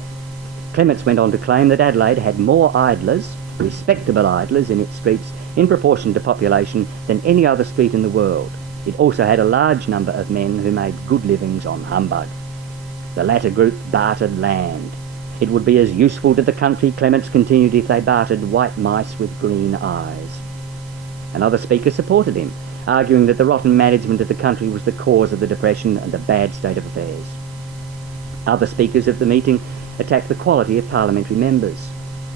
Clements went on to claim that Adelaide had more idlers, respectable idlers, in its streets in proportion to population than any other street in the world. It also had a large number of men who made good livings on humbug. The latter group bartered land. It would be as useful to the country, Clements continued, if they bartered white mice with green eyes. Another speaker supported him, arguing that the rotten management of the country was the cause of the depression and the bad state of affairs. Other speakers of the meeting attacked the quality of parliamentary members.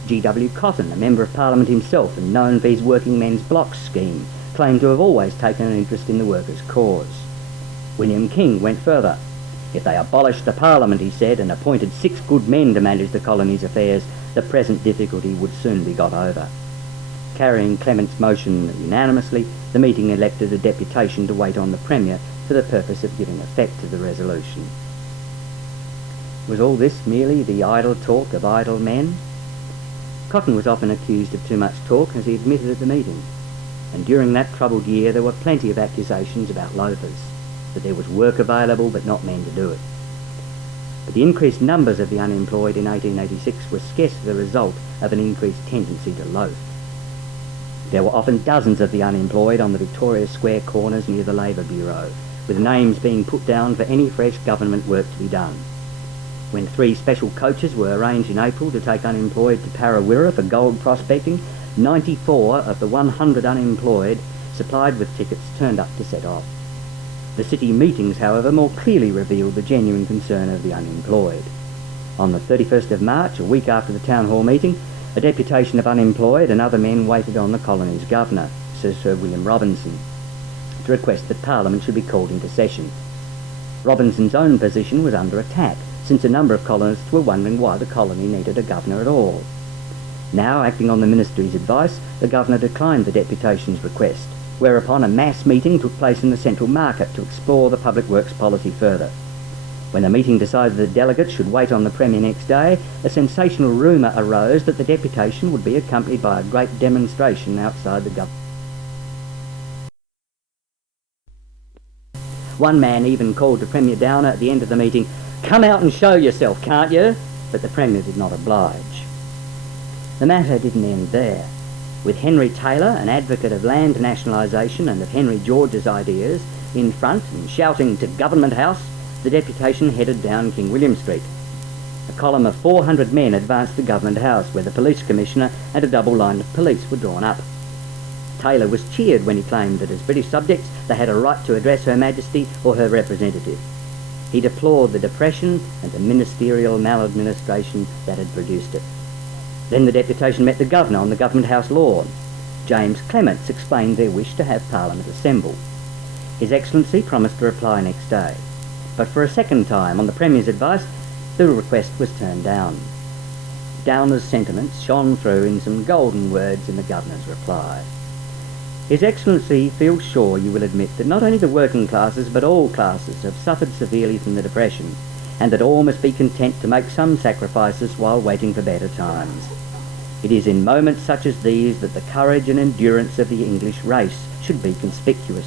G.W. Cotton, a member of Parliament himself and known for his working men's blocks scheme, claimed to have always taken an interest in the workers' cause. William King went further. If they abolished the Parliament, he said, and appointed 6 good men to manage the colony's affairs, the present difficulty would soon be got over. Carrying Clement's motion unanimously, the meeting elected a deputation to wait on the Premier for the purpose of giving effect to the resolution. Was all this merely the idle talk of idle men? Cotton was often accused of too much talk, as he admitted at the meeting, and during that troubled year there were plenty of accusations about loafers, that there was work available but not men to do it. But the increased numbers of the unemployed in 1886 were scarcely the result of an increased tendency to loaf. There were often dozens of the unemployed on the Victoria Square corners near the Labour Bureau, with names being put down for any fresh government work to be done. When 3 special coaches were arranged in April to take unemployed to Parawirra for gold prospecting, 94 of the 100 unemployed supplied with tickets turned up to set off. The city meetings, however, more clearly revealed the genuine concern of the unemployed. On the 31st of March, a week after the town hall meeting, a deputation of unemployed and other men waited on the colony's governor, Sir William Robinson, to request that Parliament should be called into session. Robinson's own position was under attack, since a number of colonists were wondering why the colony needed a governor at all. Now, acting on the ministry's advice, the governor declined the deputation's request, whereupon a mass meeting took place in the Central Market to explore the public works policy further. When the meeting decided that delegates should wait on the Premier next day, a sensational rumour arose that the deputation would be accompanied by a great demonstration outside the government. One man even called to Premier Downer at the end of the meeting, "Come out and show yourself, can't you?" But the Premier did not oblige. The matter didn't end there. With Henry Taylor, an advocate of land nationalisation and of Henry George's ideas, in front and shouting to Government House, the deputation headed down King William Street. A column of 400 men advanced to Government House, where the police commissioner and a double line of police were drawn up. Taylor was cheered when he claimed that as British subjects they had a right to address Her Majesty or her representative. He deplored the depression and the ministerial maladministration that had produced it. Then the deputation met the governor on the Government House lawn. James Clements explained their wish to have Parliament assemble. His Excellency promised to reply next day, but for a second time, on the Premier's advice, the request was turned down. Downer's sentiments shone through in some golden words in the Governor's reply. His Excellency feels sure you will admit that not only the working classes but all classes have suffered severely from the depression, and that all must be content to make some sacrifices while waiting for better times. It is in moments such as these that the courage and endurance of the English race should be conspicuous,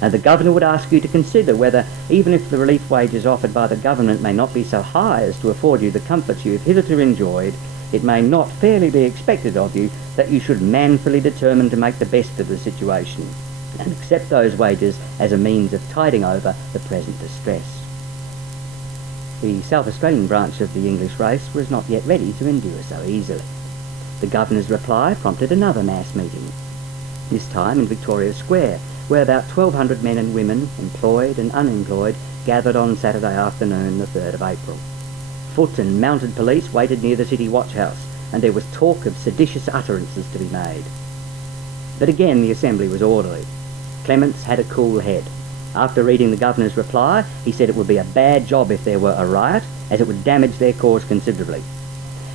and the Governor would ask you to consider whether, even if the relief wages offered by the Government may not be so high as to afford you the comforts you have hitherto enjoyed, it may not fairly be expected of you that you should manfully determine to make the best of the situation, and accept those wages as a means of tiding over the present distress. The South Australian branch of the English race was not yet ready to endure so easily. The Governor's reply prompted another mass meeting, this time in Victoria Square, where about 1,200 men and women, employed and unemployed, gathered on Saturday afternoon, the 3rd of April. Foot and mounted police waited near the city watchhouse, and there was talk of seditious utterances to be made. But again the assembly was orderly. Clements had a cool head. After reading the governor's reply, he said it would be a bad job if there were a riot, as it would damage their cause considerably.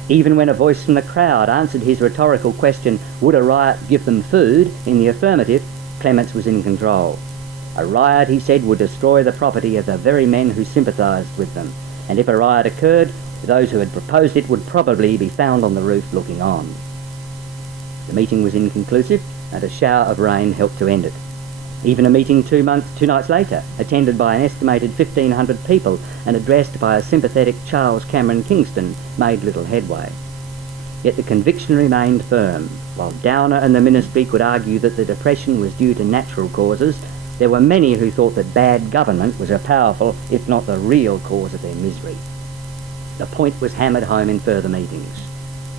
Even when a voice from the crowd answered his rhetorical question, would a riot give them food, in the affirmative, Clements was in control. A riot, he said, would destroy the property of the very men who sympathised with them, and if a riot occurred, those who had proposed it would probably be found on the roof looking on. The meeting was inconclusive, and a shower of rain helped to end it. Even a meeting 2 nights later, attended by an estimated 1,500 people and addressed by a sympathetic Charles Cameron Kingston, made little headway. Yet the conviction remained firm. While Downer and the ministry could argue that the depression was due to natural causes, there were many who thought that bad government was a powerful, if not the real, cause of their misery. The point was hammered home in further meetings.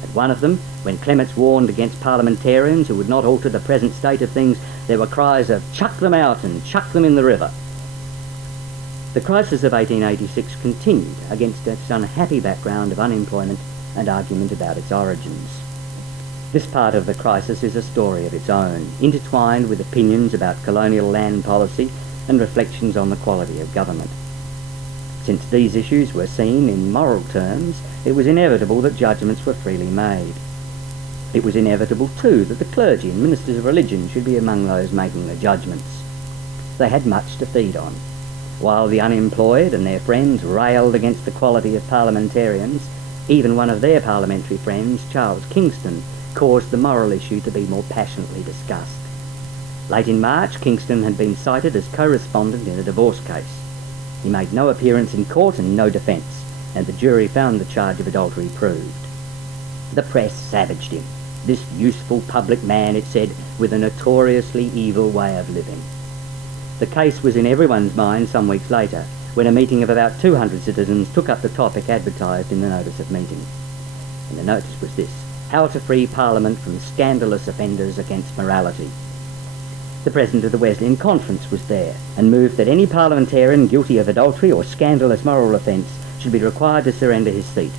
At one of them, when Clements warned against parliamentarians who would not alter the present state of things, there were cries of "chuck them out" and "chuck them in the river." The crisis of 1886 continued against its unhappy background of unemployment and argument about its origins. This part of the crisis is a story of its own, intertwined with opinions about colonial land policy and reflections on the quality of government. Since these issues were seen in moral terms, it was inevitable that judgments were freely made. It was inevitable, too, that the clergy and ministers of religion should be among those making the judgments. They had much to feed on. While the unemployed and their friends railed against the quality of parliamentarians, even one of their parliamentary friends, Charles Kingston, caused the moral issue to be more passionately discussed. Late in March, Kingston had been cited as co-respondent in a divorce case. He made no appearance in court and no defence, and the jury found the charge of adultery proved. The press savaged him. This useful public man, it said, with a notoriously evil way of living. The case was in everyone's mind some weeks later, when a meeting of about 200 citizens took up the topic advertised in the notice of meeting. And the notice was this: how to free Parliament from scandalous offenders against morality. The President of the Wesleyan Conference was there, and moved that any parliamentarian guilty of adultery or scandalous moral offence should be required to surrender his seat.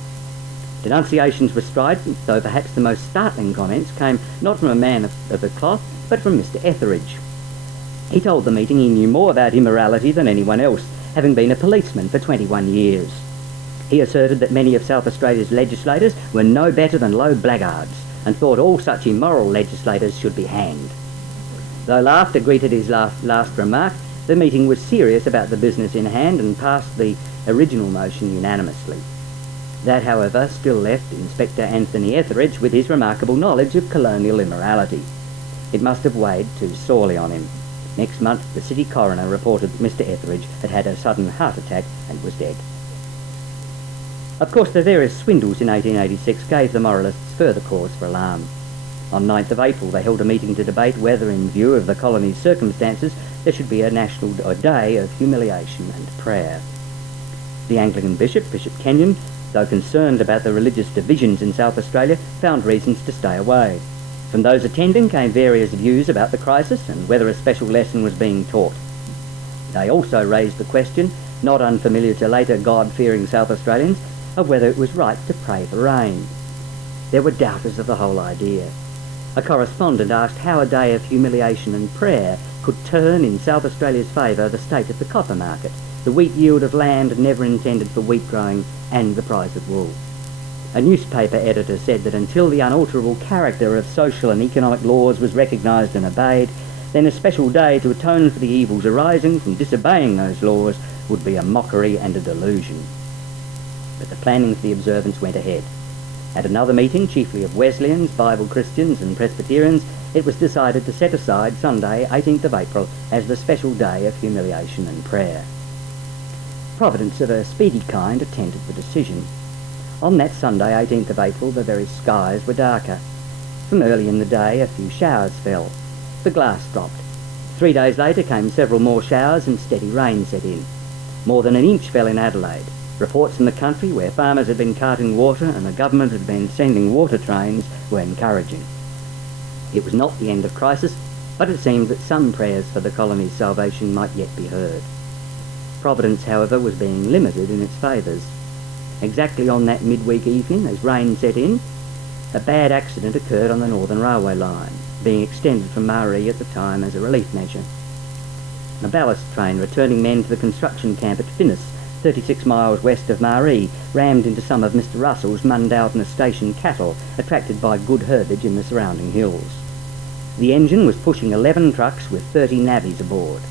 Denunciations were strident, though perhaps the most startling comments came not from a man of the cloth, but from Mr. Etheridge. He told the meeting he knew more about immorality than anyone else, having been a policeman for 21 years. He asserted that many of South Australia's legislators were no better than low blackguards, and thought all such immoral legislators should be hanged. Though laughter greeted his last remark, the meeting was serious about the business in hand and passed the original motion unanimously. That, however, still left Inspector Anthony Etheridge with his remarkable knowledge of colonial immorality. It must have weighed too sorely on him. Next month, the city coroner reported that Mr. Etheridge had had a sudden heart attack and was dead. Of course, the various swindles in 1886 gave the moralists further cause for alarm. On 9th of April, they held a meeting to debate whether, in view of the colony's circumstances, there should be a national day of humiliation and prayer. The Anglican bishop, Bishop Kenyon, though concerned about the religious divisions in South Australia, found reasons to stay away. From those attending came various views about the crisis and whether a special lesson was being taught. They also raised the question, not unfamiliar to later God-fearing South Australians, of whether it was right to pray for rain. There were doubters of the whole idea. A correspondent asked how a day of humiliation and prayer could turn in South Australia's favour the state of the copper market, the wheat yield of land never intended for wheat growing, and the price of wool. A newspaper editor said that until the unalterable character of social and economic laws was recognised and obeyed, then a special day to atone for the evils arising from disobeying those laws would be a mockery and a delusion. But the planning for the observance went ahead. At another meeting, chiefly of Wesleyans, Bible Christians and Presbyterians, it was decided to set aside Sunday, 18th of April, as the special day of humiliation and prayer. Providence of a speedy kind attended the decision. On that Sunday, 18th of April, the very skies were darker. From early in the day, a few showers fell. The glass dropped. 3 days later came several more showers and steady rain set in. More than an inch fell in Adelaide. Reports from the country where farmers had been carting water and the government had been sending water trains were encouraging. It was not the end of crisis, but it seemed that some prayers for the colony's salvation might yet be heard. Providence, however, was being limited in its favours. Exactly on that midweek evening, as rain set in, a bad accident occurred on the Northern Railway line, being extended from Maree at the time as a relief measure. A ballast train returning men to the construction camp at Finnis, 36 miles west of Maree, rammed into some of Mr Russell's Mundoudna station cattle, attracted by good herbage in the surrounding hills. The engine was pushing 11 trucks with 30 navvies aboard.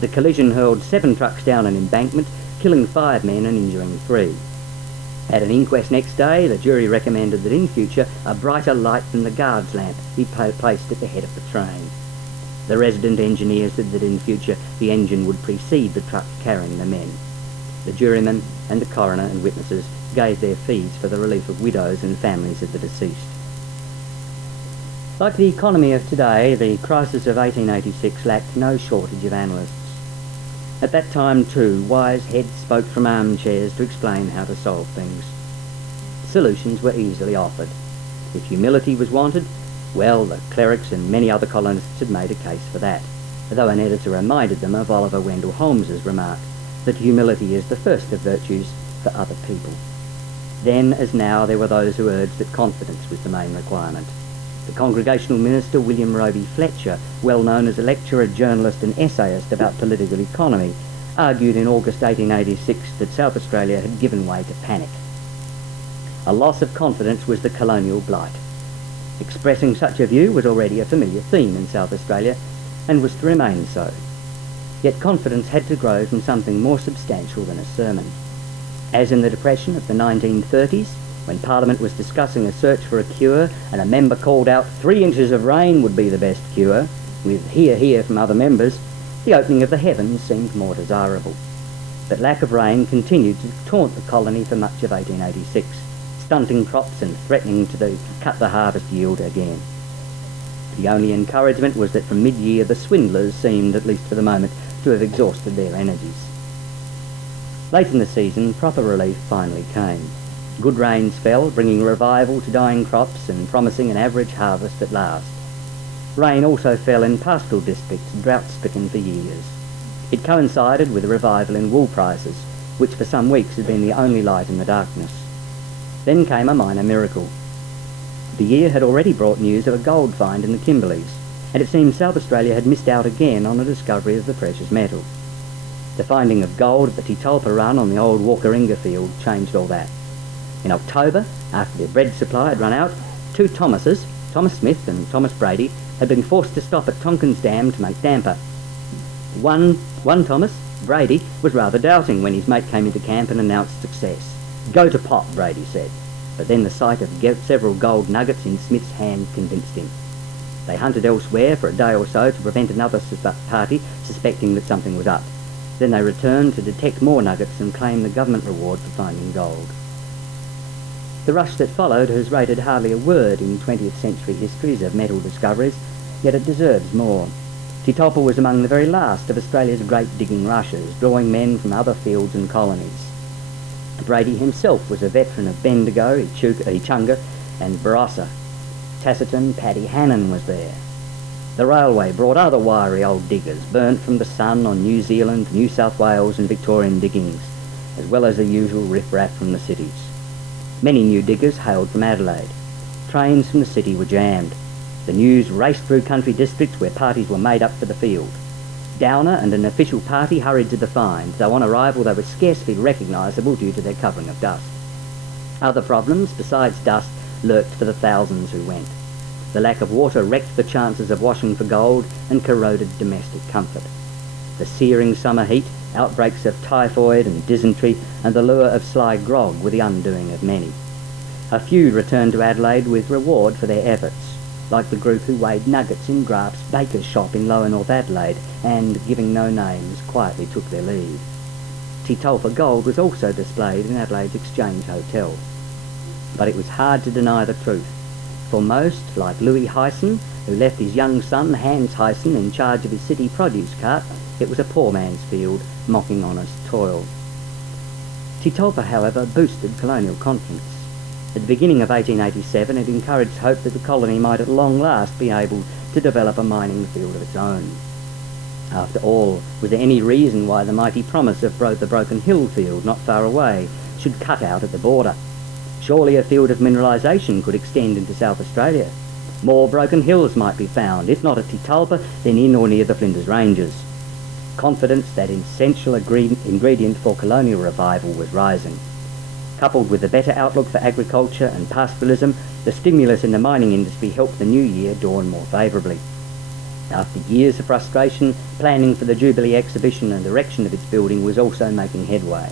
The collision hurled 7 trucks down an embankment, killing 5 men and injuring 3. At an inquest next day, the jury recommended that in future a brighter light than the guard's lamp be placed at the head of the train. The resident engineer said that in future the engine would precede the truck carrying the men. The jurymen and the coroner and witnesses gave their fees for the relief of widows and families of the deceased. Like the economy of today, the crisis of 1886 lacked no shortage of analysts. At that time, too, wise heads spoke from armchairs to explain how to solve things. Solutions were easily offered. If humility was wanted, well, the clerics and many other colonists had made a case for that, though an editor reminded them of Oliver Wendell Holmes's remark that humility is the first of virtues for other people. Then, as now, there were those who urged that confidence was the main requirement. The Congregational minister William Roby Fletcher, well known as a lecturer, journalist and essayist about political economy, argued in August 1886 that South Australia had given way to panic. A loss of confidence was the colonial blight. Expressing such a view was already a familiar theme in South Australia, and was to remain so. Yet confidence had to grow from something more substantial than a sermon. As in the Depression of the 1930s, when Parliament was discussing a search for a cure and a member called out 3 inches of rain would be the best cure, with hear, hear from other members, the opening of the heavens seemed more desirable. But lack of rain continued to taunt the colony for much of 1886, stunting crops and threatening to cut the harvest yield again. The only encouragement was that from mid-year the swindlers seemed, at least for the moment, to have exhausted their energies. Late in the season, proper relief finally came. Good rains fell, bringing revival to dying crops and promising an average harvest at last. Rain also fell in pastoral districts, drought-stricken for years. It coincided with a revival in wool prices, which for some weeks had been the only light in the darkness. Then came a minor miracle. The year had already brought news of a gold find in the Kimberleys, and it seemed South Australia had missed out again on the discovery of the precious metal. The finding of gold at the Titulpa run on the old Walkeringa field changed all that. In October, after their bread supply had run out, 2 Thomases, Thomas Smith and Thomas Brady, had been forced to stop at Tonkin's Dam to make damper. One Thomas, Brady, was rather doubting when his mate came into camp and announced success. "Go to pot," Brady said, but then the sight of several gold nuggets in Smith's hand convinced him. They hunted elsewhere for a day or so to prevent another party suspecting that something was up. Then they returned to detect more nuggets and claim the government reward for finding gold. The rush that followed has rated hardly a word in 20th century histories of metal discoveries, yet it deserves more. Titulpa was among the very last of Australia's great digging rushes, drawing men from other fields and colonies. Brady himself was a veteran of Bendigo, Echunga and Barossa. Taciturn Paddy Hannon was there. The railway brought other wiry old diggers, burnt from the sun on New Zealand, New South Wales and Victorian diggings, as well as the usual riff-raff from the cities. Many new diggers hailed from Adelaide. Trains from the city were jammed. The news raced through country districts where parties were made up for the field. Downer and an official party hurried to the find, though on arrival they were scarcely recognisable due to their covering of dust. Other problems, besides dust, lurked for the thousands who went. The lack of water wrecked the chances of washing for gold and corroded domestic comfort. The searing summer heat, outbreaks of typhoid and dysentery, and the lure of sly grog were the undoing of many. A few returned to Adelaide with reward for their efforts, like the group who weighed nuggets in Graf's baker's shop in Lower North Adelaide and, giving no names, quietly took their leave. Titulpa gold was also displayed in Adelaide's Exchange Hotel. But it was hard to deny the truth. For most, like Louis Hyson, who left his young son Hans Hyson in charge of his city produce cart, it was a poor man's field, mocking honest toil. Titulpa, however, boosted colonial confidence. At the beginning of 1887, it encouraged hope that the colony might at long last be able to develop a mining field of its own. After all, was there any reason why the mighty promise of the Broken Hill field not far away should cut out at the border? Surely a field of mineralisation could extend into South Australia. More Broken Hills might be found, if not at Titalpa, then in or near the Flinders Ranges. Confidence, that essential ingredient for colonial revival, was rising. Coupled with the better outlook for agriculture and pastoralism, the stimulus in the mining industry helped the new year dawn more favourably. After years of frustration, planning for the Jubilee exhibition and erection of its building was also making headway.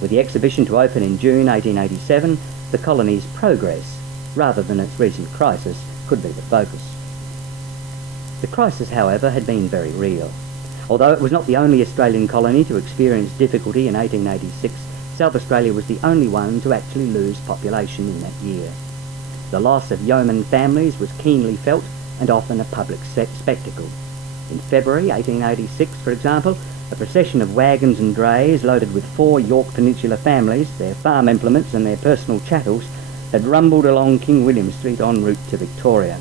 With the exhibition to open in June 1887, the colony's progress, rather than its recent crisis, could be the focus. The crisis, however, had been very real. Although it was not the only Australian colony to experience difficulty in 1886, South Australia was the only one to actually lose population in that year. The loss of yeoman families was keenly felt and often a public spectacle. In February 1886, for example, a procession of wagons and drays loaded with 4 York Peninsula families, their farm implements and their personal chattels, had rumbled along King William Street en route to Victoria.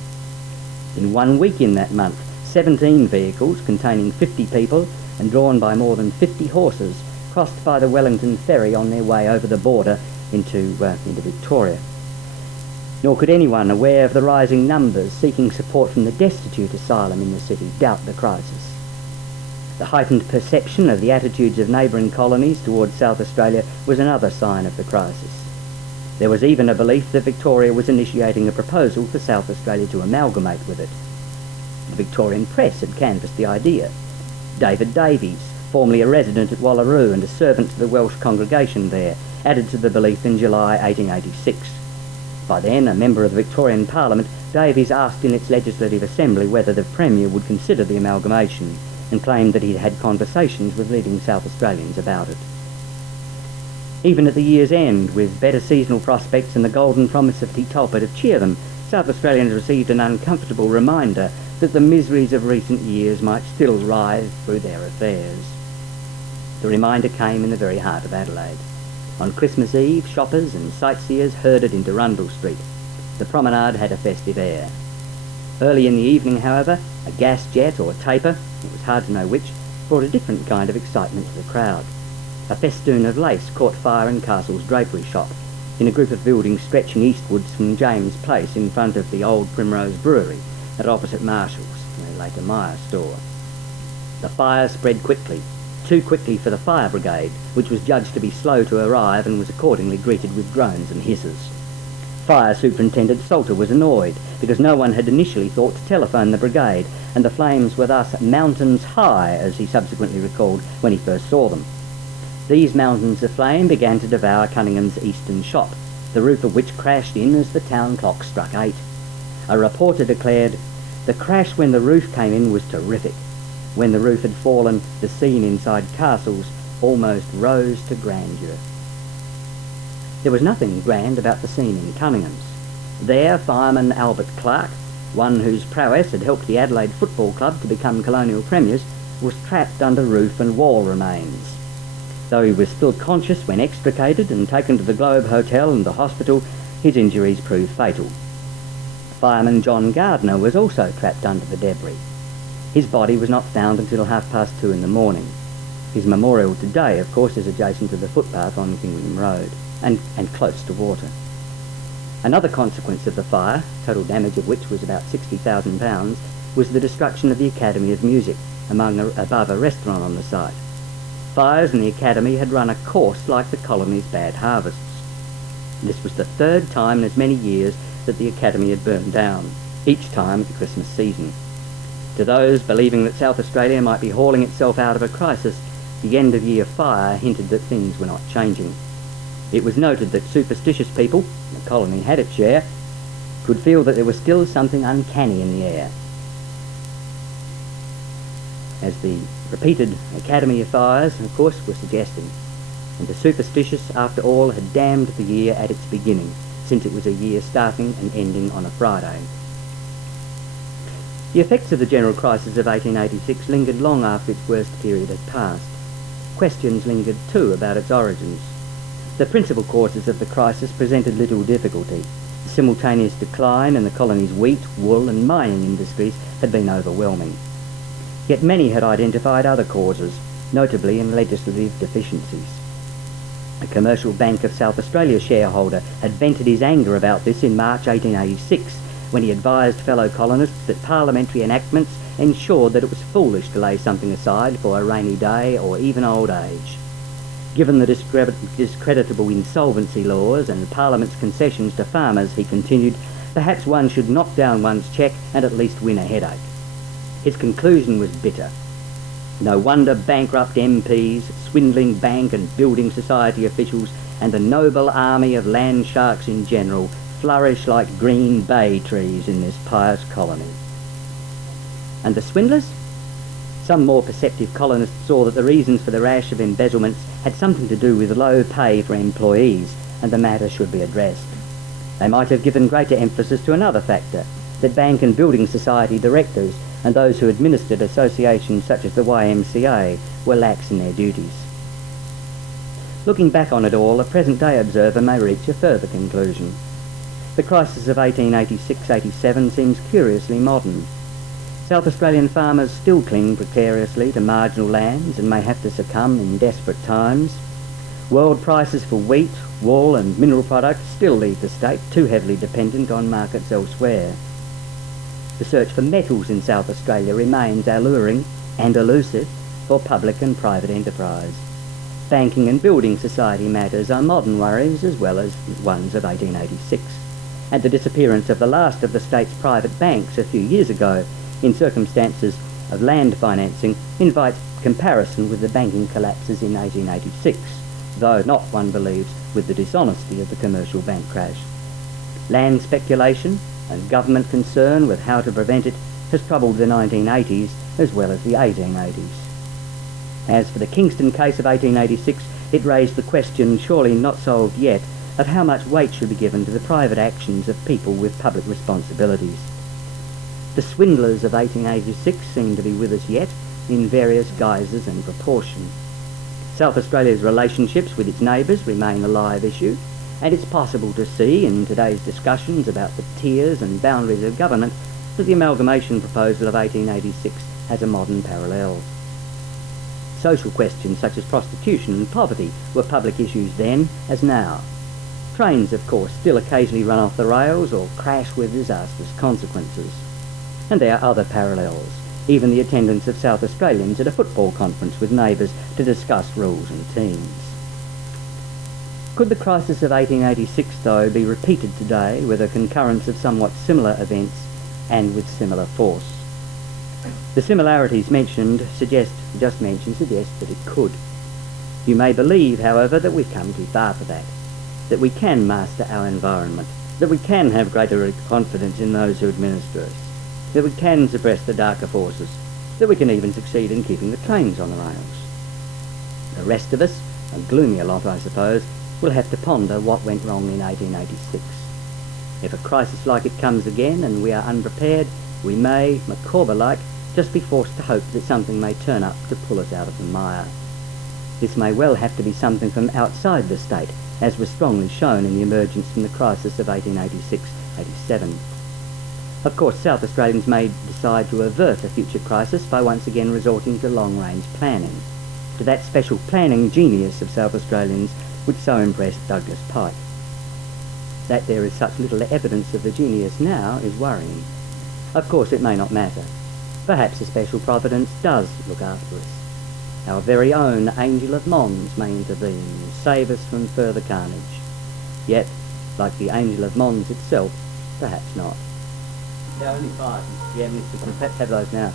In 1 week in that month, 17 vehicles containing 50 people and drawn by more than 50 horses crossed by the Wellington ferry on their way over the border into Victoria. Nor could anyone aware of the rising numbers seeking support from the destitute asylum in the city doubt the crisis. The heightened perception of the attitudes of neighbouring colonies towards South Australia was another sign of the crisis. There was even a belief that Victoria was initiating a proposal for South Australia to amalgamate with it. The Victorian press had canvassed the idea. David Davies, formerly a resident at Wallaroo and a servant to the Welsh congregation there, added to the belief in July 1886. By then, a member of the Victorian Parliament, Davies asked in its Legislative Assembly whether the Premier would consider the amalgamation, and claimed that he'd had conversations with leading South Australians about it. Even at the year's end, with better seasonal prospects and the golden promise of Titalpa to cheer them, South Australians received an uncomfortable reminder that the miseries of recent years might still rise through their affairs. The reminder came in the very heart of Adelaide. On Christmas Eve, shoppers and sightseers herded into Rundle Street. The promenade had a festive air. Early in the evening, however, a gas jet or taper, it was hard to know which, brought a different kind of excitement to the crowd. A festoon of lace caught fire in Castle's drapery shop, in a group of buildings stretching eastwards from James Place in front of the old Primrose Brewery, at opposite Marshall's, and later Meyer store. The fire spread quickly, too quickly for the fire brigade, which was judged to be slow to arrive and was accordingly greeted with groans and hisses. Fire Superintendent Salter was annoyed because no one had initially thought to telephone the brigade, and the flames were thus mountains high, as he subsequently recalled when he first saw them. These mountains of flame began to devour Cunningham's eastern shop, the roof of which crashed in as the town clock struck 8. A reporter declared, "The crash when the roof came in was terrific. When the roof had fallen, the scene inside Castles almost rose to grandeur." There was nothing grand about the scene in Cunningham's. There, fireman Albert Clark, one whose prowess had helped the Adelaide Football Club to become colonial premiers, was trapped under roof and wall remains. Though he was still conscious when extricated and taken to the Globe Hotel and the hospital, his injuries proved fatal. Fireman John Gardner was also trapped under the debris. His body was not found until 2:30 in the morning. His memorial today, of course, is adjacent to the footpath on King William Road, and close to water. Another consequence of the fire, total damage of which was about £60,000, was the destruction of the Academy of Music, above a restaurant on the site. Fires in the Academy had run a course like the colony's bad harvests. This was the 3rd time in as many years that the Academy had burned down, each time at the Christmas season. To those believing that South Australia might be hauling itself out of a crisis, the end-of-year fire hinted that things were not changing. It was noted that superstitious people, the colony had its share, could feel that there was still something uncanny in the air. As the repeated Academy of fires, of course, were suggesting, and the superstitious, after all, had damned the year at its beginning, since it was a year starting and ending on a Friday. The effects of the general crisis of 1886 lingered long after its worst period had passed. Questions lingered too about its origins. The principal causes of the crisis presented little difficulty. The simultaneous decline in the colony's wheat, wool and mining industries had been overwhelming. Yet many had identified other causes, notably in legislative deficiencies. A Commercial Bank of South Australia shareholder had vented his anger about this in March 1886, when he advised fellow colonists that parliamentary enactments ensured that it was foolish to lay something aside for a rainy day or even old age. Given the discreditable insolvency laws and Parliament's concessions to farmers, he continued, perhaps one should knock down one's cheque and at least win a headache. His conclusion was bitter. No wonder bankrupt MPs, swindling bank and building society officials, and the noble army of land sharks in general flourish like green bay trees in this pious colony. And the swindlers? Some more perceptive colonists saw that the reasons for the rash of embezzlements had something to do with low pay for employees, and the matter should be addressed. They might have given greater emphasis to another factor, that bank and building society directors and those who administered associations such as the YMCA were lax in their duties. Looking back on it all, a present-day observer may reach a further conclusion. The crisis of 1886-87 seems curiously modern. South Australian farmers still cling precariously to marginal lands and may have to succumb in desperate times. World prices for wheat, wool and mineral products still leave the state too heavily dependent on markets elsewhere. The search for metals in South Australia remains alluring and elusive for public and private enterprise. Banking and building society matters are modern worries as well as ones of 1886, and the disappearance of the last of the state's private banks a few years ago in circumstances of land financing invites comparison with the banking collapses in 1886, though not, one believes, with the dishonesty of the commercial bank crash. Land speculation and government concern with how to prevent it has troubled the 1980s as well as the 1880s. As for the Kingston case of 1886, it raised the question, surely not solved yet, of how much weight should be given to the private actions of people with public responsibilities. The swindlers of 1886 seem to be with us yet, in various guises and proportion. South Australia's relationships with its neighbours remain a live issue, and it's possible to see in today's discussions about the tiers and boundaries of government that the amalgamation proposal of 1886 has a modern parallel. Social questions such as prostitution and poverty were public issues then as now. Trains, of course, still occasionally run off the rails or crash with disastrous consequences. And there are other parallels, even the attendance of South Australians at a football conference with neighbours to discuss rules and teams. Could the crisis of 1886, though, be repeated today with a concurrence of somewhat similar events and with similar force? The similarities suggest that it could. You may believe, however, that we've come too far for that we can master our environment, that we can have greater confidence in those who administer us, that we can suppress the darker forces, that we can even succeed in keeping the trains on the rails. The rest of us, a gloomier lot I suppose, will have to ponder what went wrong in 1886. If a crisis like it comes again and we are unprepared, we may, Micawber-like, just be forced to hope that something may turn up to pull us out of the mire. This may well have to be something from outside the state, as was strongly shown in the emergence from the crisis of 1886-87. Of course, South Australians may decide to avert a future crisis by once again resorting to long-range planning, to that special planning genius of South Australians which so impressed Douglas Pike. That there is such little evidence of the genius now is worrying. Of course, it may not matter. Perhaps a special providence does look after us. Our very own Angel of Mons may intervene and save us from further carnage. Yet, like the Angel of Mons itself, perhaps not. There are only 5. Yeah, Mr. Can perhaps have those now.